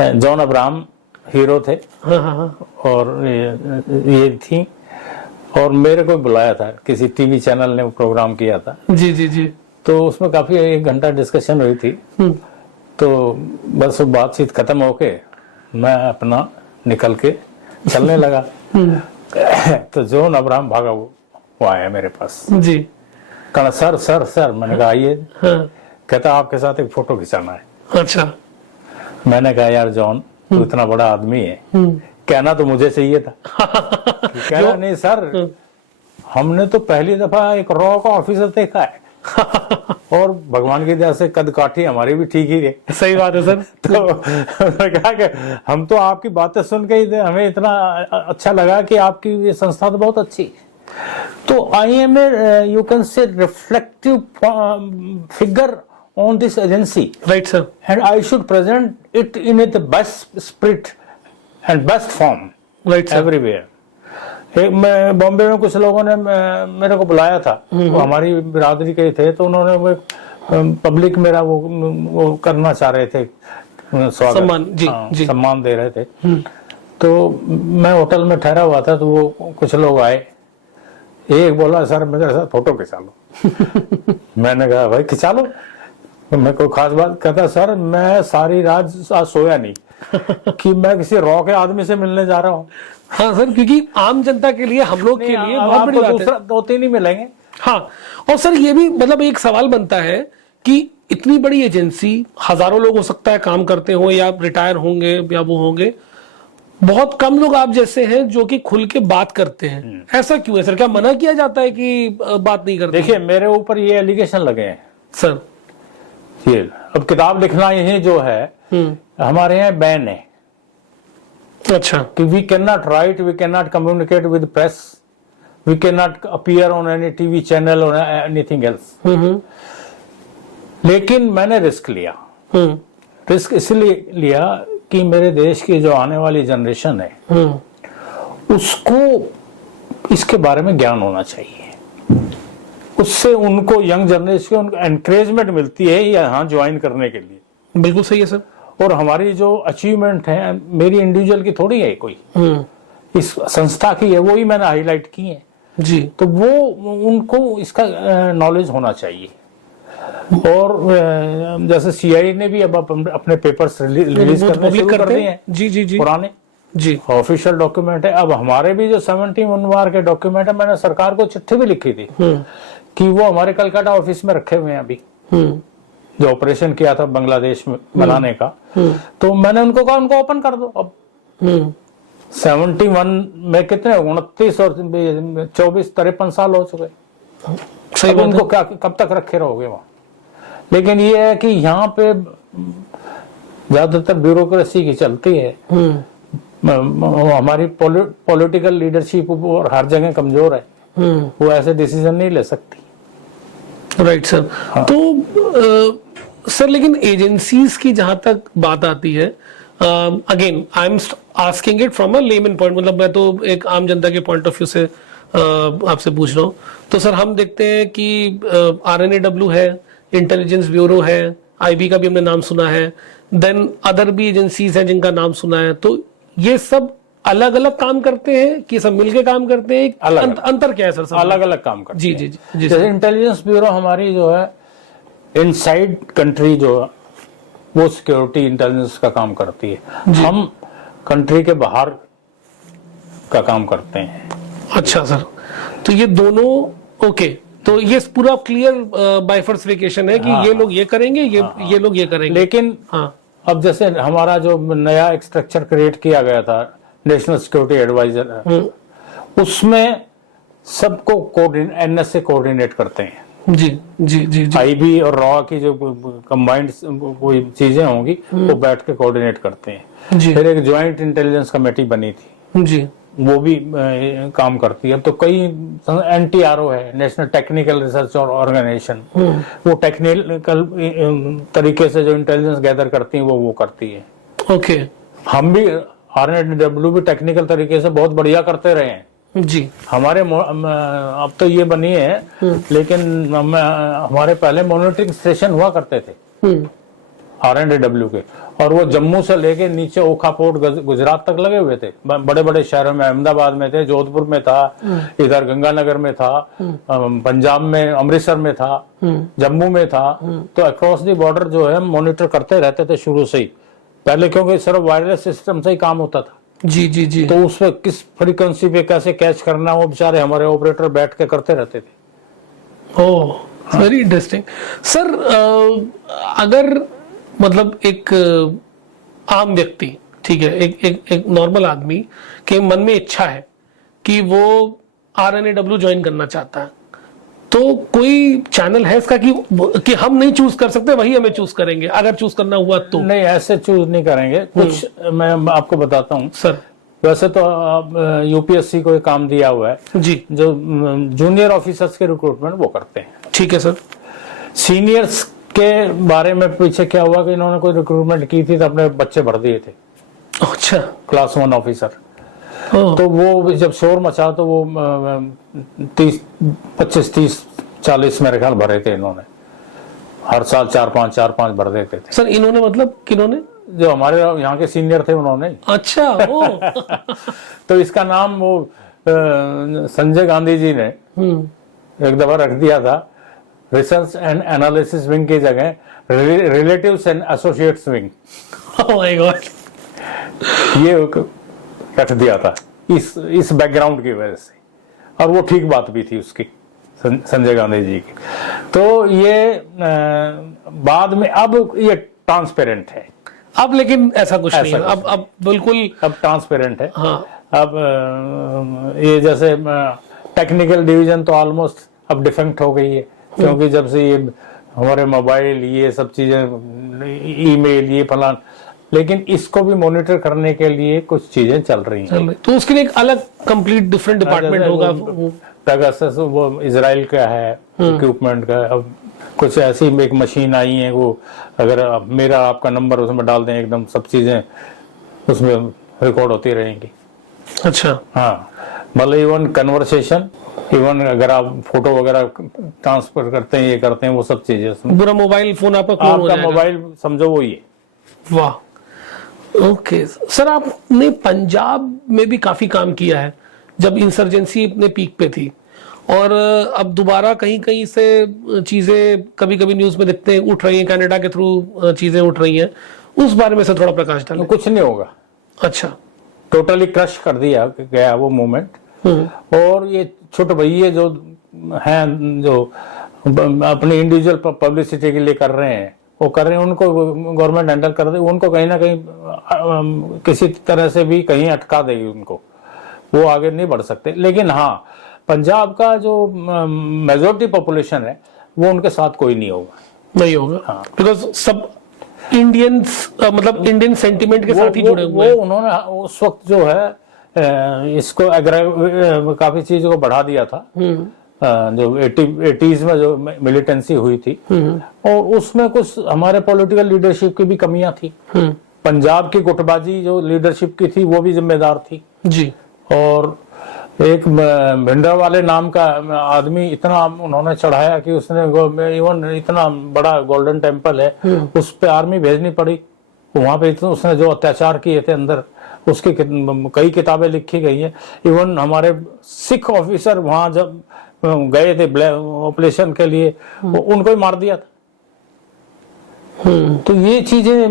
जॉन अब्राहम हीरो थे। हाँ हाँ हाँ। और ये थी, और मेरे को बुलाया था, किसी टीवी चैनल ने प्रोग्राम किया था। जी जी जी। तो उसमें काफी 1 घंटा डिस्कशन हुई थी। तो बस वो बातचीत खत्म होके मैं अपना निकल के चलने लगा। तो जॉन अब्राहम भागा, वो आया मेरे पास जी। कहना सर सर सर। मैंने कहा आइए। हाँ। कहता आपके साथ एक फोटो खिंचाना है। अच्छा। मैंने कहा यार जॉन, तू इतना बड़ा आदमी है, कहना तो मुझे चाहिए था। कहना नहीं सर, हमने तो पहली दफा एक रॉ का ऑफिसर देखा है और भगवान की दया से कद काठी हमारी भी ठीक ही है। सही बात है सर। तो कहा कि हम तो आपकी बातें सुन के ही हमें इतना अच्छा लगा कि आपकी ये संस्था तो बहुत अच्छी है। तो I am a you can say reflective figure on this agency, right sir, and I should present it in the best spirit and best form, right sir, everywhere. मैं बॉम्बे में कुछ लोगों ने मेरे को बुलाया था, वो हमारी बिरादरी के थे, तो उन्होंने वो पब्लिक मेरा वो करना चाह रहे थे, स्वागत, सम्मान, जी, जी, सम्मान दे रहे थे। तो मैं होटल में ठहरा हुआ था, तो वो कुछ लोग आए, एक बोला सर मेरे साथ फोटो खिंचा लो। मैंने कहा भाई खिंचा लो, मैं कोई खास बात। कहता सर मैं सारी रात आज सोया नहीं कि मैं किसी रॉ के आदमी से मिलने जा रहा हूँ। हाँ सर, क्योंकि आम जनता के लिए, हम लोग के लिए बहुत बड़ी बात है। 2-3 ही मिलेंगे। हाँ, और सर ये भी मतलब एक सवाल बनता है कि इतनी बड़ी एजेंसी, हजारों लोग हो सकता है काम करते हो या रिटायर होंगे या वो होंगे, बहुत कम लोग आप जैसे हैं जो कि खुल के बात करते हैं। ऐसा क्यों है सर? क्या मना किया जाता है कि बात नहीं करते? देखिए मेरे ऊपर ये एलिगेशन लगे हैं सर। ये अब किताब लिखना यही जो है हमारे यहाँ बैन है। अच्छा। कि we can not right, we can not communicate with press, we can not appear on any TV channel और एनीथिंग एल्स। लेकिन मैंने रिस्क लिया। रिस्क इसलिए लिया कि मेरे देश की जो आने वाली जनरेशन है उसको इसके बारे में ज्ञान होना चाहिए। उससे उनको, यंग जनरेशन को उनको एनकरेजमेंट मिलती है यहाँ ज्वाइन करने के लिए। बिल्कुल सही है सर। और हमारी जो अचीवमेंट है, मेरी इंडिविजुअल की थोड़ी है कोई, इस संस्था की है, वो ही मैंने हाईलाइट की है जी। तो वो उनको इसका नॉलेज होना चाहिए। और जैसे सीआईए ने भी अब अपने पेपर्स रिलीज करने शुरू कर दिए हैं। जी जी जी, पुराने जी ऑफिशियल डॉक्यूमेंट है। अब हमारे भी जो 71 वार के डॉक्यूमेंट है, मैंने सरकार को चिट्ठी भी लिखी थी कि वो हमारे कलकत्ता ऑफिस में रखे हुए हैं अभी, जो ऑपरेशन किया था बांग्लादेश में बनाने का। तो मैंने उनको कहा उनको ओपन कर दो। अब 71 में कितने 29 और 24 53 साल हो चुके। सही बात उनको क्या कब तक रखे रहोगे वहां? लेकिन ये है कि यहाँ पे ज्यादातर ब्यूरोक्रेसी की चलती है। हमारी पॉलिटिकल लीडरशिप और हर जगह कमजोर है, वो ऐसे डिसीजन नहीं ले सकती। Right sir. तो सर लेकिन एजेंसीज की जहां तक बात आती है, again I am asking it from a lemon point, मतलब मैं तो एक आम जनता के पॉइंट ऑफ व्यू से आपसे पूछ रहा हूँ। तो सर हम देखते हैं कि RNAW है, इंटेलिजेंस ब्यूरो है, IB का भी हमने नाम सुना है, देन अदर भी एजेंसीज हैं जिनका नाम सुना है। तो ये सब अलग अलग काम करते हैं कि सब मिलके काम करते हैं? अंतर क्या है सर? सब अलग अलग काम करते जी हैं। जी जी जी जैसे इंटेलिजेंस ब्यूरो हमारी जो है इनसाइड कंट्री जो है वो सिक्योरिटी इंटेलिजेंस का काम करती है। हम कंट्री के बाहर का काम करते हैं। अच्छा सर, तो ये दोनों ओके, तो ये पूरा क्लियर बाइफर्सिफिकेशन है कि ये लोग ये करेंगे, ये लोग ये करेंगे। लेकिन अब जैसे हमारा जो नया एक स्ट्रक्चर क्रिएट किया गया था नेशनल सिक्योरिटी एडवाइजर, उसमें सबको NSA कोऑर्डिनेट करते हैं। जी जी जी जी। IB और रॉ की जो कंबाइंड कोई चीजें होंगी वो बैठ के कोऑर्डिनेट करते हैं। फिर एक ज्वाइंट इंटेलिजेंस कमेटी बनी थी जी, वो भी काम करती है। तो कई NTRO है, नेशनल टेक्निकल रिसर्च ऑर्गेनाइजेशन, वो टेक्निकल तरीके से जो इंटेलिजेंस गैदर करती है वो करती है। ओके, हम भी RNAW भी टेक्निकल तरीके से बहुत बढ़िया करते रहे हैं जी। हमारे अब तो ये बनी है, लेकिन हमारे पहले मॉनिटरिंग स्टेशन हुआ करते थे RNAW के, और वो जम्मू से लेके नीचे ओखा पोर्ट गुजरात तक लगे हुए थे। बड़े बड़े शहरों में, अहमदाबाद में थे, जोधपुर में था, इधर गंगानगर में था, पंजाब में अमृतसर में था, जम्मू में था। तो अक्रॉस द बॉर्डर जो है मॉनिटर करते रहते थे शुरू से ही, पहले, क्योंकि सिर्फ वायरलेस सिस्टम से ही काम होता था। जी जी जी। तो उस पर किस फ्रीक्वेंसी पे कैसे कैच करना, वो बेचारे हमारे ऑपरेटर बैठ के करते रहते थे। ओह, वेरी इंटरेस्टिंग सर। अगर मतलब एक आम व्यक्ति, ठीक है, एक नॉर्मल आदमी के मन में इच्छा है कि वो RNAW ज्वाइन करना चाहता है, तो कोई चैनल है इसका कि हम नहीं चूज कर सकते, वही हमें चूज करेंगे अगर चूज करना हुआ तो? नहीं, ऐसे चूज नहीं करेंगे। कुछ मैं आपको बताता हूँ सर। वैसे तो UPSC को एक काम दिया हुआ है जी, जो जूनियर ऑफिसर्स के रिक्रूटमेंट वो करते हैं। ठीक है सर। सीनियर्स के बारे में पीछे क्या हुआ कि इन्होंने कोई रिक्रूटमेंट की थी तो अपने बच्चे भर दिए थे। अच्छा, क्लास 1 ऑफिसर। तो वो जब शोर मचा तो वो 25-30-40 मेरे ख्याल भरे थे इन्होंने। हर साल 4-5 भर देते थे। सर इन्होंने मतलब किन्होंने? जो हमारे यहाँ के सीनियर थे उन्होंने। अच्छा, ओ। तो इसका नाम वो संजय गांधी जी ने एक दफा रख दिया था, रिसर्च एंड एनालिसिस विंग की जगह relatives and associates wing. Oh my God, ये रख दिया था इस बैकग्राउंड की वजह से, और वो ठीक बात भी थी उसकी, संजय गांधी जी की। तो ये बाद में अब ये ट्रांसपेरेंट है अब, लेकिन ऐसा कुछ नहीं है अब बिल्कुल अब ट्रांसपेरेंट है। हाँ। अब ये जैसे टेक्निकल डिवीजन तो ऑलमोस्ट अब डिफेक्ट हो गई है, क्योंकि जब से ये हमारे मोबाइल, ये सब चीजें, ईमेल, ये फलान, लेकिन इसको भी मॉनिटर करने के लिए कुछ चीजें चल रही हैं। तो उसके लिए एक अलग कंप्लीट डिफरेंट डिपार्टमेंट होगा। पेगासस वो इजराइल का है इक्विपमेंट का। अब कुछ ऐसी एक मशीन आई है, वो अगर मेरा आपका नंबर उसमें डाल दें, एकदम सब चीजें उसमें रिकॉर्ड होती रहेंगी। अच्छा, हाँ, मतलब इवन कन्वर्सेशन, इवन अगर आप फोटो वगैरह ट्रांसफर करते हैं, ये करते हैं, वो सब चीजें उसमें। पूरा मोबाइल फोन आपका मोबाइल समझो वो ही है। वाह, ओके सर। आपने पंजाब में भी काफी काम किया है जब इंसर्जेंसी अपने पीक पे थी, और अब दोबारा कहीं कहीं से चीजें कभी कभी न्यूज में दिखते हैं उठ रही हैं, कनाडा के थ्रू चीजें उठ रही हैं, उस बारे में से थोड़ा प्रकाश डालें। कुछ नहीं होगा। अच्छा, टोटली क्रश कर दिया गया वो मूवमेंट। और ये छोटे भैया जो हैं, जो अपनी इंडिविजुअल पब्लिसिटी के लिए कर रहे हैं, वो कर रहे हैं, उनको गवर्नमेंट हैंडल कर रही है, उनको कहीं ना कहीं किसी तरह से भी कहीं अटका देगी उनको, वो आगे नहीं बढ़ सकते। लेकिन हाँ, पंजाब का जो मेजॉरिटी पॉपुलेशन है वो उनके साथ कोई नहीं होगा। हाँ, बिकॉज सब इंडियंस, मतलब इंडियन सेंटिमेंट के साथ ही जुड़े हुए हैं। उन्होंने उस वक्त जो है इसको काफी चीजों को बढ़ा दिया था। जो 80s में जो मिलिटेंसी हुई थी, और उसमें कुछ हमारे पॉलिटिकल लीडरशिप की भी कमियां थी। पंजाब की गुटबाजी जो लीडरशिप की थी वो भी जिम्मेदार थी जी। और एक भिंडरावाले नाम का आदमी इतना उन्होंने चढ़ाया कि उसने इवन इतना बड़ा गोल्डन टेम्पल है उस पे आर्मी भेजनी पड़ी। वहां पे उसने जो अत्याचार किए थे अंदर, उसकी कई किताबें लिखी गई हैं। इवन हमारे सिख ऑफिसर वहां जब गए थे ऑपरेशन के लिए, उनको ही मार दिया था। तो ये चीजें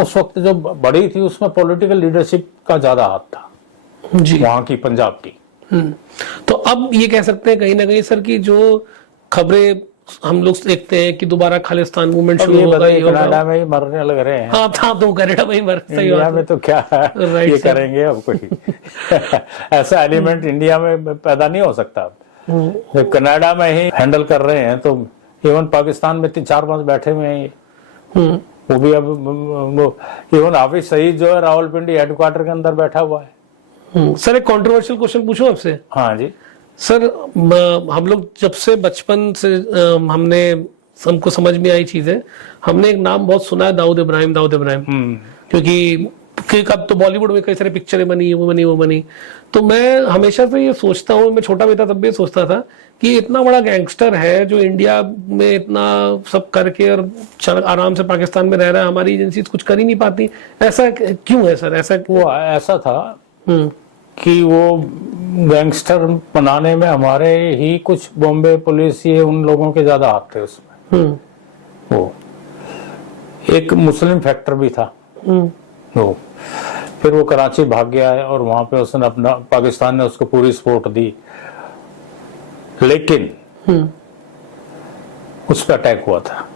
उस वक्त जो बड़ी थी उसमें पॉलिटिकल लीडरशिप का ज्यादा हाथ था जी, वहां की, पंजाब की। तो अब ये कह सकते हैं कहीं ना कहीं सर की जो खबरें हम लोग देखते हैं कि दोबारा खालिस्तान मूवमेंट शुरू होगा, कनाडा में ही मरने लग रहे हैं। हाँ था, तो कनाडा में ही मर, सही इंडिया में तो क्या है, ये करेंगे अब कोई ऐसा एलिमेंट इंडिया में पैदा नहीं हो सकता। जब कनाडा में ही हैंडल कर रहे हैं तो इवन पाकिस्तान में 3-4-5 बैठे हुए हैं, वो भी अब इवन हाफिज सईद जो है रावलपिंडी हेडक्वार्टर के अंदर बैठा हुआ है। सर एक कंट्रोवर्शियल क्वेश्चन पूछूं आपसे? हाँ जी सर, हम लोग जब से बचपन से हमको समझ में आई चीजें, हमने एक नाम बहुत सुना है, दाऊद इब्राहिम, दाऊद इब्राहिम। क्योंकि अब तो बॉलीवुड में कई सारी पिक्चरें बनी, वो बनी। तो मैं हमेशा से ये सोचता हूँ, मैं छोटा भी था तब भी सोचता था कि इतना बड़ा गैंगस्टर है जो इंडिया में इतना सब करके और आराम से पाकिस्तान में रह रहा है, हमारी एजेंसी कुछ कर ही नहीं पाती। ऐसा क्यों है सर? ऐसा था कि वो गैंगस्टर बनाने में हमारे ही कुछ बॉम्बे पुलिस, ये उन लोगों के ज्यादा हाथ थे उसमें। वो एक मुस्लिम फैक्टर भी था वो, फिर वो कराची भाग गया है और वहां पे उसने अपना, पाकिस्तान ने उसको पूरी सपोर्ट दी, लेकिन उस पर अटैक हुआ था।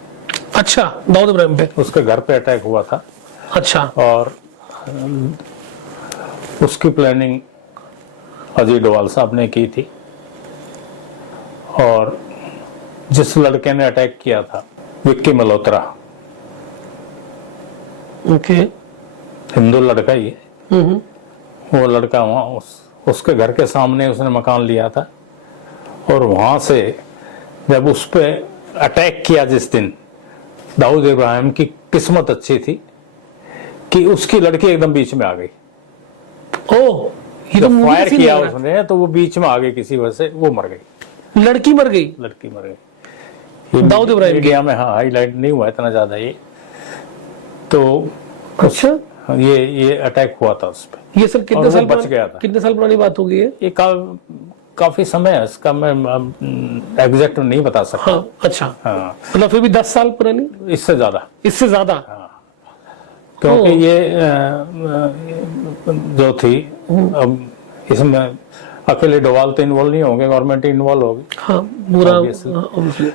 अच्छा, दाऊद इब्राहिम पे? उसके घर पे अटैक हुआ था। अच्छा। और उसकी प्लानिंग अजीत डोवाल साहब ने की थी, और जिस लड़के ने अटैक किया था, विक्की मल्होत्रा, ओके, हिंदू लड़का ही है, वो लड़का वहां उसके घर के सामने उसने मकान लिया था, और वहां से जब उस पे अटैक किया जिस दिन, दाऊद इब्राहिम की किस्मत अच्छी थी कि उसकी लड़की एकदम बीच में आ गई। ओह, ये तो फायर किया उसने तो वो बीच में आ गई, किसी वजह से वो मर गई। लड़की मर गई? लड़की मर गई। दाऊद इब्राहिम इंडिया में हाँ हाईलाइट नहीं हुआ इतना ज्यादा ये तो। अच्छा, ये अटैक हुआ था उस पे। ये सर कितने साल बच गया था? कितने साल पुरानी बात होगी ये? काफी समय है इसका, मैं एग्जैक्ट नहीं बता सकता। हाँ, अच्छा। हाँ, मतलब फिर भी 10 साल पुरानी? इससे ज्यादा। इससे ज्यादा? हाँ, क्योंकि ये जो थी, अब इसमें अकेले डोवाल तो इन्वॉल्व नहीं होंगे, गवर्नमेंट इन्वॉल्व होगी। हाँ, पूरा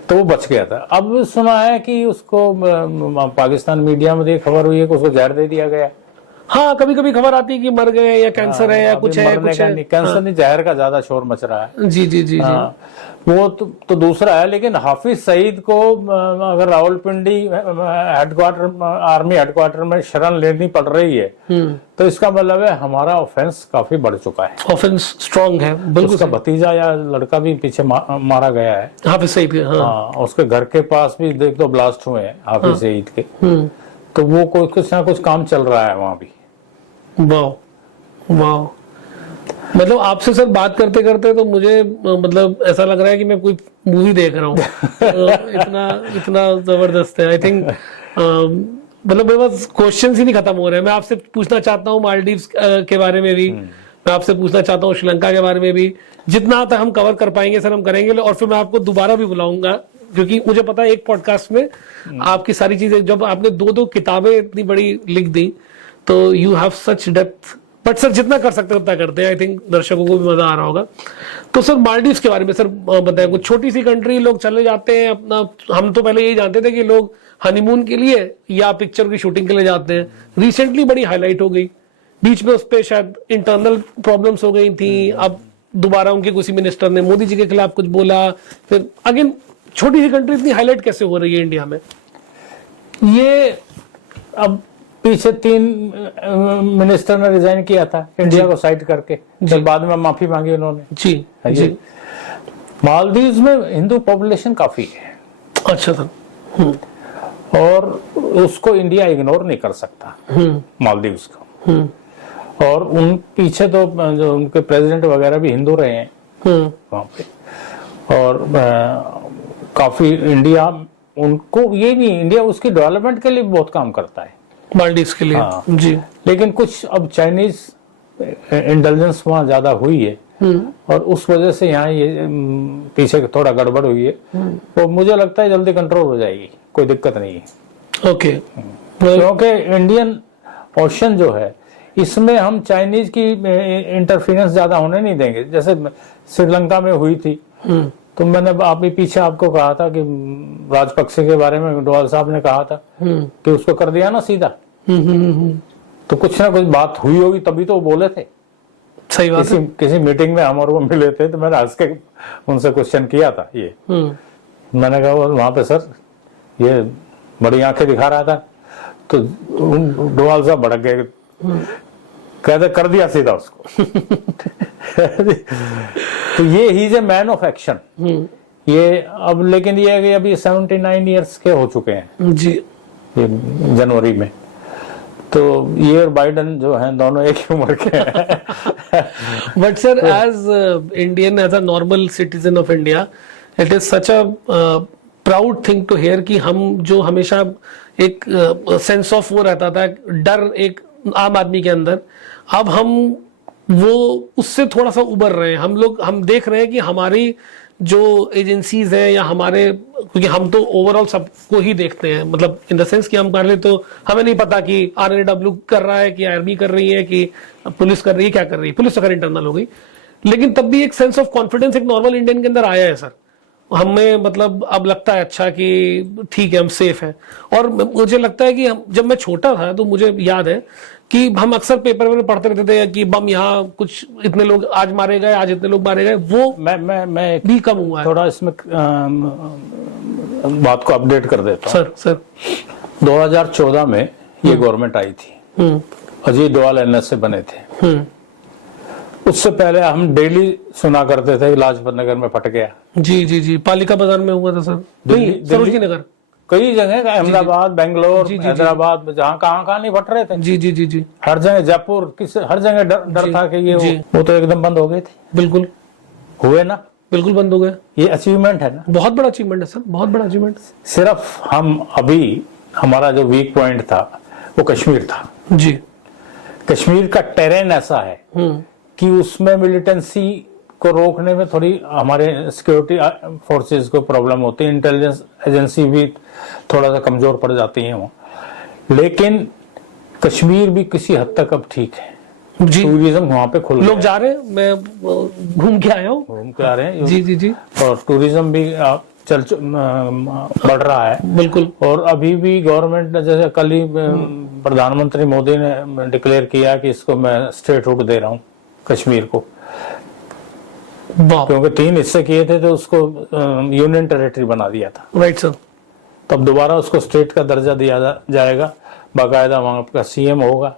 तो वो बच गया था। अब सुना है कि उसको पाकिस्तान मीडिया में खबर हुई है कि उसको जहर दे दिया गया। हाँ, कभी कभी खबर आती है कि मर गए या कैंसर है या कुछ है, कुछ है। कैंसर नहीं, जहर का ज्यादा शोर मच रहा है। जी जी जी, वो तो दूसरा है। लेकिन हाफिज सईद को अगर रावलपिंडी हेडक्वार्टर, आर्मी हेडक्वार्टर में शरण लेनी पड़ रही है, तो इसका मतलब है हमारा ऑफेंस काफी बढ़ चुका है, ऑफेंस स्ट्रांग है। बिल्कुल। उसका भतीजा या लड़का भी पीछे मारा गया है, हाफिज सईद। हाँ, उसके घर के पास भी देख दो ब्लास्ट हुए हैं हाफिज सईद के। तो वो कुछ ना कुछ काम चल रहा है वहां भी। वाह वाह, मतलब आपसे सर बात करते करते तो मुझे मतलब ऐसा लग रहा है कि मैं कोई मूवी देख रहा हूँ। इतना इतना जबरदस्त है। आई थिंक मतलब मेरे पास क्वेश्चंस ही नहीं खत्म हो रहे हैं। मैं आपसे पूछना चाहता हूँ मालदीव्स के बारे में भी, मैं आपसे पूछना चाहता हूँ श्रीलंका के बारे में भी। जितना तक हम कवर कर पाएंगे सर हम करेंगे, और फिर मैं आपको दोबारा भी बुलाऊंगा, क्योंकि मुझे पता है एक पॉडकास्ट में आपकी सारी चीजें, जब आपने 2-2 किताबें इतनी बड़ी लिख दी, तो you have such depth. But sir जितना कर सकते हैं उतना करते हैं। आई थिंक दर्शकों को भी मजा आ रहा होगा। तो सर मालदीव्स के बारे में सर बताएं, कुछ छोटी सी कंट्री, लोग चले जाते हैं अपना, हम तो पहले यही जानते थे कि लोग हनीमून के लिए या पिक्चर की शूटिंग के लिए जाते हैं। रिसेंटली बड़ी हाईलाइट हो गई, बीच में उस पर शायद इंटरनल प्रॉब्लम्स हो गई थी, अब दोबारा उनके किसी मिनिस्टर ने मोदी जी के खिलाफ कुछ बोला, फिर अगेन छोटी सी कंट्री इतनी हाईलाइट कैसे हो रही है इंडिया में? ये अब पीछे 3 मिनिस्टर ने रिजाइन किया था इंडिया को साइड करके, जब बाद में माफी मांगी उन्होंने। जी जी। मालदीव में हिंदू पॉपुलेशन काफी है। अच्छा सर। और उसको इंडिया इग्नोर नहीं कर सकता, मालदीव को। और उन पीछे तो जो उनके प्रेसिडेंट वगैरह भी हिंदू रहे हैं वहां पे। और काफी इंडिया उनको, ये नहीं, इंडिया उसकी डेवलपमेंट के लिए बहुत काम करता है मालदीव के लिए। हाँ। जी। लेकिन कुछ अब चाइनीज इंटेलिजेंस वहां ज्यादा हुई है और उस वजह से यहाँ ये पीछे थोड़ा गड़बड़ हुई है। तो मुझे लगता है जल्दी कंट्रोल हो जाएगी, कोई दिक्कत नहीं है। ओके। क्योंकि इंडियन ओशन जो है इसमें हम चाइनीज की इंटरफेरेंस ज्यादा होने नहीं देंगे। जैसे श्रीलंका में हुई थी, तो मैंने अभी पीछे आपको कहा था कि राजपक्षे के बारे में डोवाल साहब ने कहा था कि उसको कर दिया ना सीधा। तो कुछ ना कुछ बात हुई होगी तभी तो वो बोले थे। सही बात है। किसी मीटिंग में हम और वो मिले थे, तो मैंने हंस के उनसे क्वेश्चन किया था ये। मैंने कहा वहां पे सर ये बड़ी आंखें दिखा रहा था, तो डोवाल साहब भड़क गए, कहते कर दिया सीधा उसको। तो ये he is a man of action. ये अब, लेकिन ये है कि अभी 79 ईयर्स के हो चुके हैं जी, ये जनवरी में। तो ये और बाइडन जो हैं दोनों एक ही उम्र के हैं। But sir as Indian, as a normal citizen of India, it is such a proud thing to hear कि हम जो हमेशा एक सेंस ऑफ वो रहता था, डर एक आम आदमी के अंदर, अब हम वो उससे थोड़ा सा उबर रहे हैं। हम देख रहे हैं कि हमारी जो एजेंसीज है या हमारे, क्योंकि हम तो ओवरऑल सबको ही देखते हैं, मतलब इन द सेंस कि हम कर रहे, तो हमें नहीं पता कि RNW कर रहा है कि आर्मी कर रही है कि पुलिस कर रही है, क्या कर रही है। पुलिस तो खैर इंटरनल हो गई, लेकिन तब भी एक सेंस ऑफ कॉन्फिडेंस एक नॉर्मल इंडियन के अंदर आया है सर। हमें मतलब अब लगता है अच्छा कि ठीक है, हम सेफ हैं। और मुझे लगता है कि जब मैं छोटा था तो मुझे याद है कि हम अक्सर पेपर में पढ़ते रहते थे कि बम यहाँ कुछ इतने लोग आज मारे गए, आज इतने लोग मारे गए, वो मैं भी कम हुआ है। थोड़ा इसमें बात को अपडेट कर देता हूँ। सर 2014 में ये गवर्नमेंट आई थी, अजीत डोवाल NS से बने थे। उससे पहले हम डेली सुना करते थे लाजपत नगर में फट गया। जी, पालिका बाजार में हुआ था सर, सरोजनी नगर, कई जगह, अहमदाबाद, बेंगलोर, हैदराबाद, जहाँ कहाँ नहीं फट रहे थे। जी, हर जगह, जयपुर, हर जगह डर था कि ये वो तो एकदम बंद हो गए थे। बिल्कुल हुए ना, बिल्कुल बंद हो गए। ये अचीवमेंट है ना, बहुत बड़ा अचीवमेंट है सर, बहुत बड़ा अचीवमेंट। सिर्फ हम अभी, हमारा जो वीक पॉइंट था वो कश्मीर था जी। कश्मीर का टेरेन ऐसा है कि उसमें मिलिटेंसी को रोकने में थोड़ी हमारे सिक्योरिटी फोर्सेस को प्रॉब्लम होती है, इंटेलिजेंस एजेंसी भी थोड़ा सा कमजोर पड़ जाती है वहाँ। लेकिन कश्मीर भी किसी हद तक अब ठीक है जी। टूरिज्म वहाँ पे खुल, लोग जा रहे हैं, मैं घूम के आया हूँ, घूम के आ रहे हैं जी। और टूरिज्म भी बढ़ रहा है बिल्कुल। और अभी भी गवर्नमेंट ने, जैसे कल ही प्रधानमंत्री मोदी ने डिक्लेयर किया कि इसको मैं स्टेटहुड दे रहा हूँ कश्मीर को, क्योंकि 3 हिस्से किए थे तो उसको यूनियन टेरिटरी बना दिया था। Right sir. तब दोबारा उसको स्टेट का दर्जा दिया जाएगा, बाकायदा वहां का CM होगा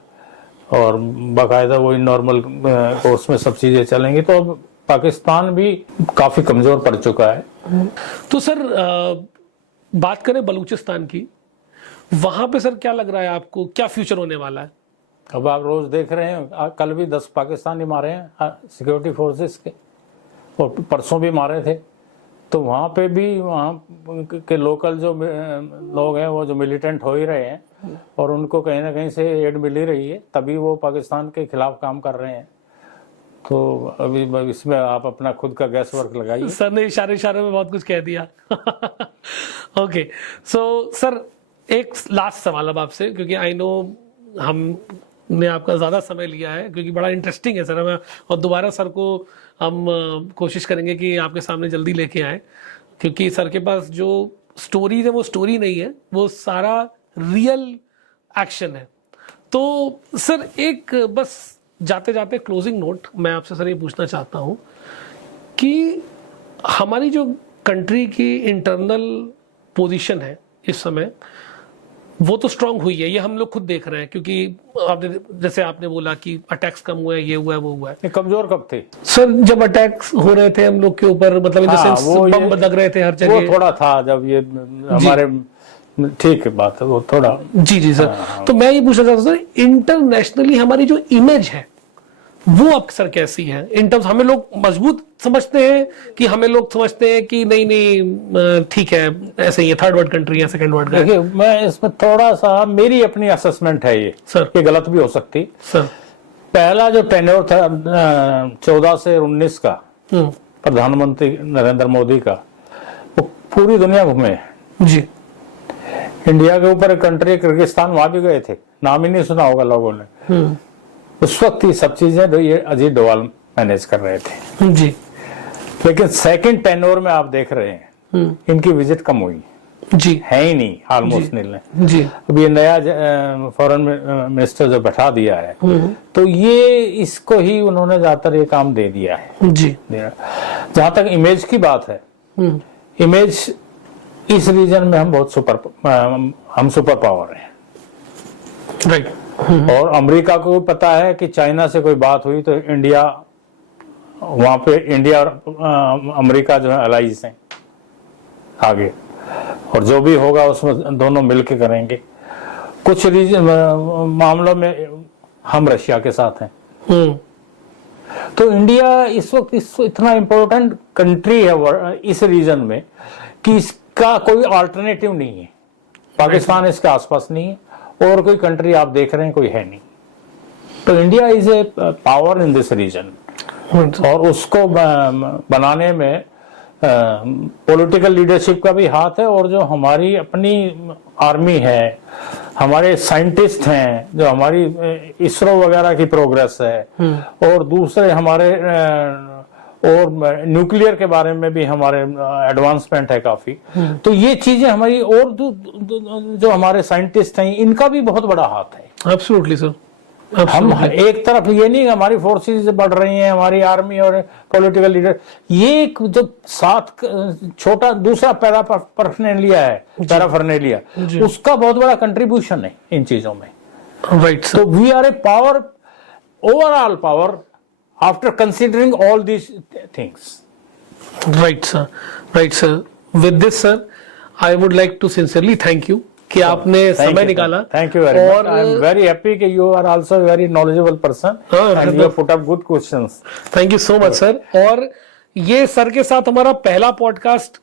और बाकायदा वही नॉर्मल कोर्स में सब चीजें चलेंगी। तो अब पाकिस्तान भी काफी कमजोर पड़ चुका है। तो सर बात करें बलूचिस्तान की, वहां पे सर क्या लग रहा है आपको, क्या फ्यूचर होने वाला है? अब आप रोज देख रहे हैं, कल भी 10 पाकिस्तानी मारे हैं सिक्योरिटी फोर्सेस के, और परसों भी मारे थे। तो वहाँ पे भी वहाँ के लोकल जो लोग हैं वो जो मिलिटेंट हो ही रहे हैं और उनको कहीं ना कहीं से एड मिल ही रही है, तभी वो पाकिस्तान के खिलाफ काम कर रहे हैं। तो अभी इसमें आप अपना खुद का गैस वर्क लगाइए। सर ने इशारे में बहुत कुछ कह दिया। ओके, सो सर एक लास्ट सवाल अब आपसे, क्योंकि आई नो हमने आपका ज़्यादा समय लिया है, क्योंकि बड़ा इंटरेस्टिंग है सर। हमें और दोबारा सर को हम कोशिश करेंगे कि आपके सामने जल्दी लेके आए, क्योंकि सर के पास जो स्टोरीज है वो स्टोरी नहीं है, वो सारा रियल एक्शन है। तो सर एक बस जाते जाते क्लोजिंग नोट मैं आपसे सर ये पूछना चाहता हूँ कि हमारी जो कंट्री की इंटरनल पोजीशन है इस समय, वो तो स्ट्रांग हुई है, ये हम लोग खुद देख रहे हैं, क्योंकि आपने जैसे आपने बोला कि अटैक्स कम हुए हैं, ये हुआ है वो हुआ है। ये कमजोर कब थे सर जब अटैक्स हो रहे थे हम लोग के ऊपर, मतलब इन द सेंस बम दग रहे थे हर वो जगह। थोड़ा था जब ये हमारे, ठीक है बात है वो थोड़ा। जी सर। तो मैं ये पूछना चाहता हूँ सर, इंटरनेशनली हमारी जो इमेज है वो अब सर कैसी है इन टर्म्स? हमें लोग मजबूत समझते हैं कि हमें लोग समझते हैं कि नहीं नहीं ठीक है ऐसे ही, थर्ड वर्ल्ड कंट्री है, सेकंड वर्ल्ड का? देखिए मैं इसमें थोड़ा सा, मेरी अपनी असेसमेंट है ये सर, ये गलत भी हो सकती सर। पहला जो टेन्योर था 14 से 19 का प्रधानमंत्री नरेंद्र मोदी का, वो पूरी दुनिया घूमे जी। इंडिया के ऊपर एक कंट्री किर्गिस्तान, वहां भी गए थे, नाम ही नहीं सुना होगा लोगों ने। उस वक्त ये सब चीजें ये अजीत डोवाल मैनेज कर रहे थे जी। लेकिन सेकंड टेन्योर में आप देख रहे हैं इनकी विजिट कम हुई जी। है ही नहीं, ऑलमोस्ट नहीं। जी। अब ये नया फॉरेन मिनिस्टर जो बैठा दिया है तो ये इसको ही उन्होंने ज्यादातर ये काम दे दिया है जी। जहां तक इमेज की बात है, इमेज इस रीजन में हम बहुत सुपर पावर हैं, राइट। और अमेरिका को पता है कि चाइना से कोई बात हुई तो इंडिया, वहां पे इंडिया और अमेरिका जो है अलाइज हैं आगे, और जो भी होगा उसमें दोनों मिलके करेंगे। कुछ रीजन मामलों में हम रशिया के साथ हैं। तो इंडिया इस वक्त इतना इम्पोर्टेंट कंट्री है इस रीजन में कि इसका कोई अल्टरनेटिव नहीं है। पाकिस्तान इसके आसपास नहीं है और कोई कंट्री आप देख रहे हैं कोई है नहीं। तो India is a power in this region, और उसको बनाने में पॉलिटिकल लीडरशिप का भी हाथ है, और जो हमारी अपनी आर्मी है, हमारे साइंटिस्ट हैं, जो हमारी इसरो वगैरह की प्रोग्रेस है, और दूसरे हमारे और न्यूक्लियर के बारे में भी हमारे एडवांसमेंट है काफी। तो ये चीजें हमारी, और जो हमारे साइंटिस्ट हैं इनका भी बहुत बड़ा हाथ है। Absolutely sir. हम एक तरफ ये नहीं हमारी फोर्सेस बढ़ रही हैं, हमारी आर्मी और पॉलिटिकल लीडर, ये जो साथ छोटा दूसरा पैराफर्नेलिया है, पैराफर्नेलिया, उसका बहुत बड़ा कंट्रीब्यूशन है इन चीजों में। Right sir. तो we are a power, overall power after considering all these things. Right sir, right sir. With this sir, I would like to sincerely thank you कि आपने समय निकाला। Thank you very much. I am very happy कि you are also a very knowledgeable person and you have put up good questions. Thank you so much sir. और ये sir के साथ हमारा पहला पॉडकास्ट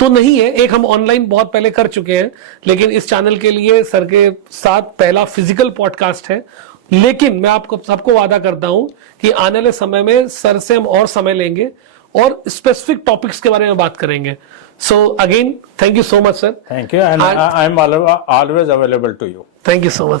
तो नहीं है, एक हम ऑनलाइन बहुत पहले कर चुके हैं, लेकिन इस चैनल के लिए सर के साथ पहला फिजिकल पॉडकास्ट है। लेकिन मैं आपको सबको वादा करता हूं कि आने वाले समय में सर से हम और समय लेंगे और स्पेसिफिक टॉपिक्स के बारे में बात करेंगे। So again thank you so much sir. Thank you, and I am always available to you. Thank you so much.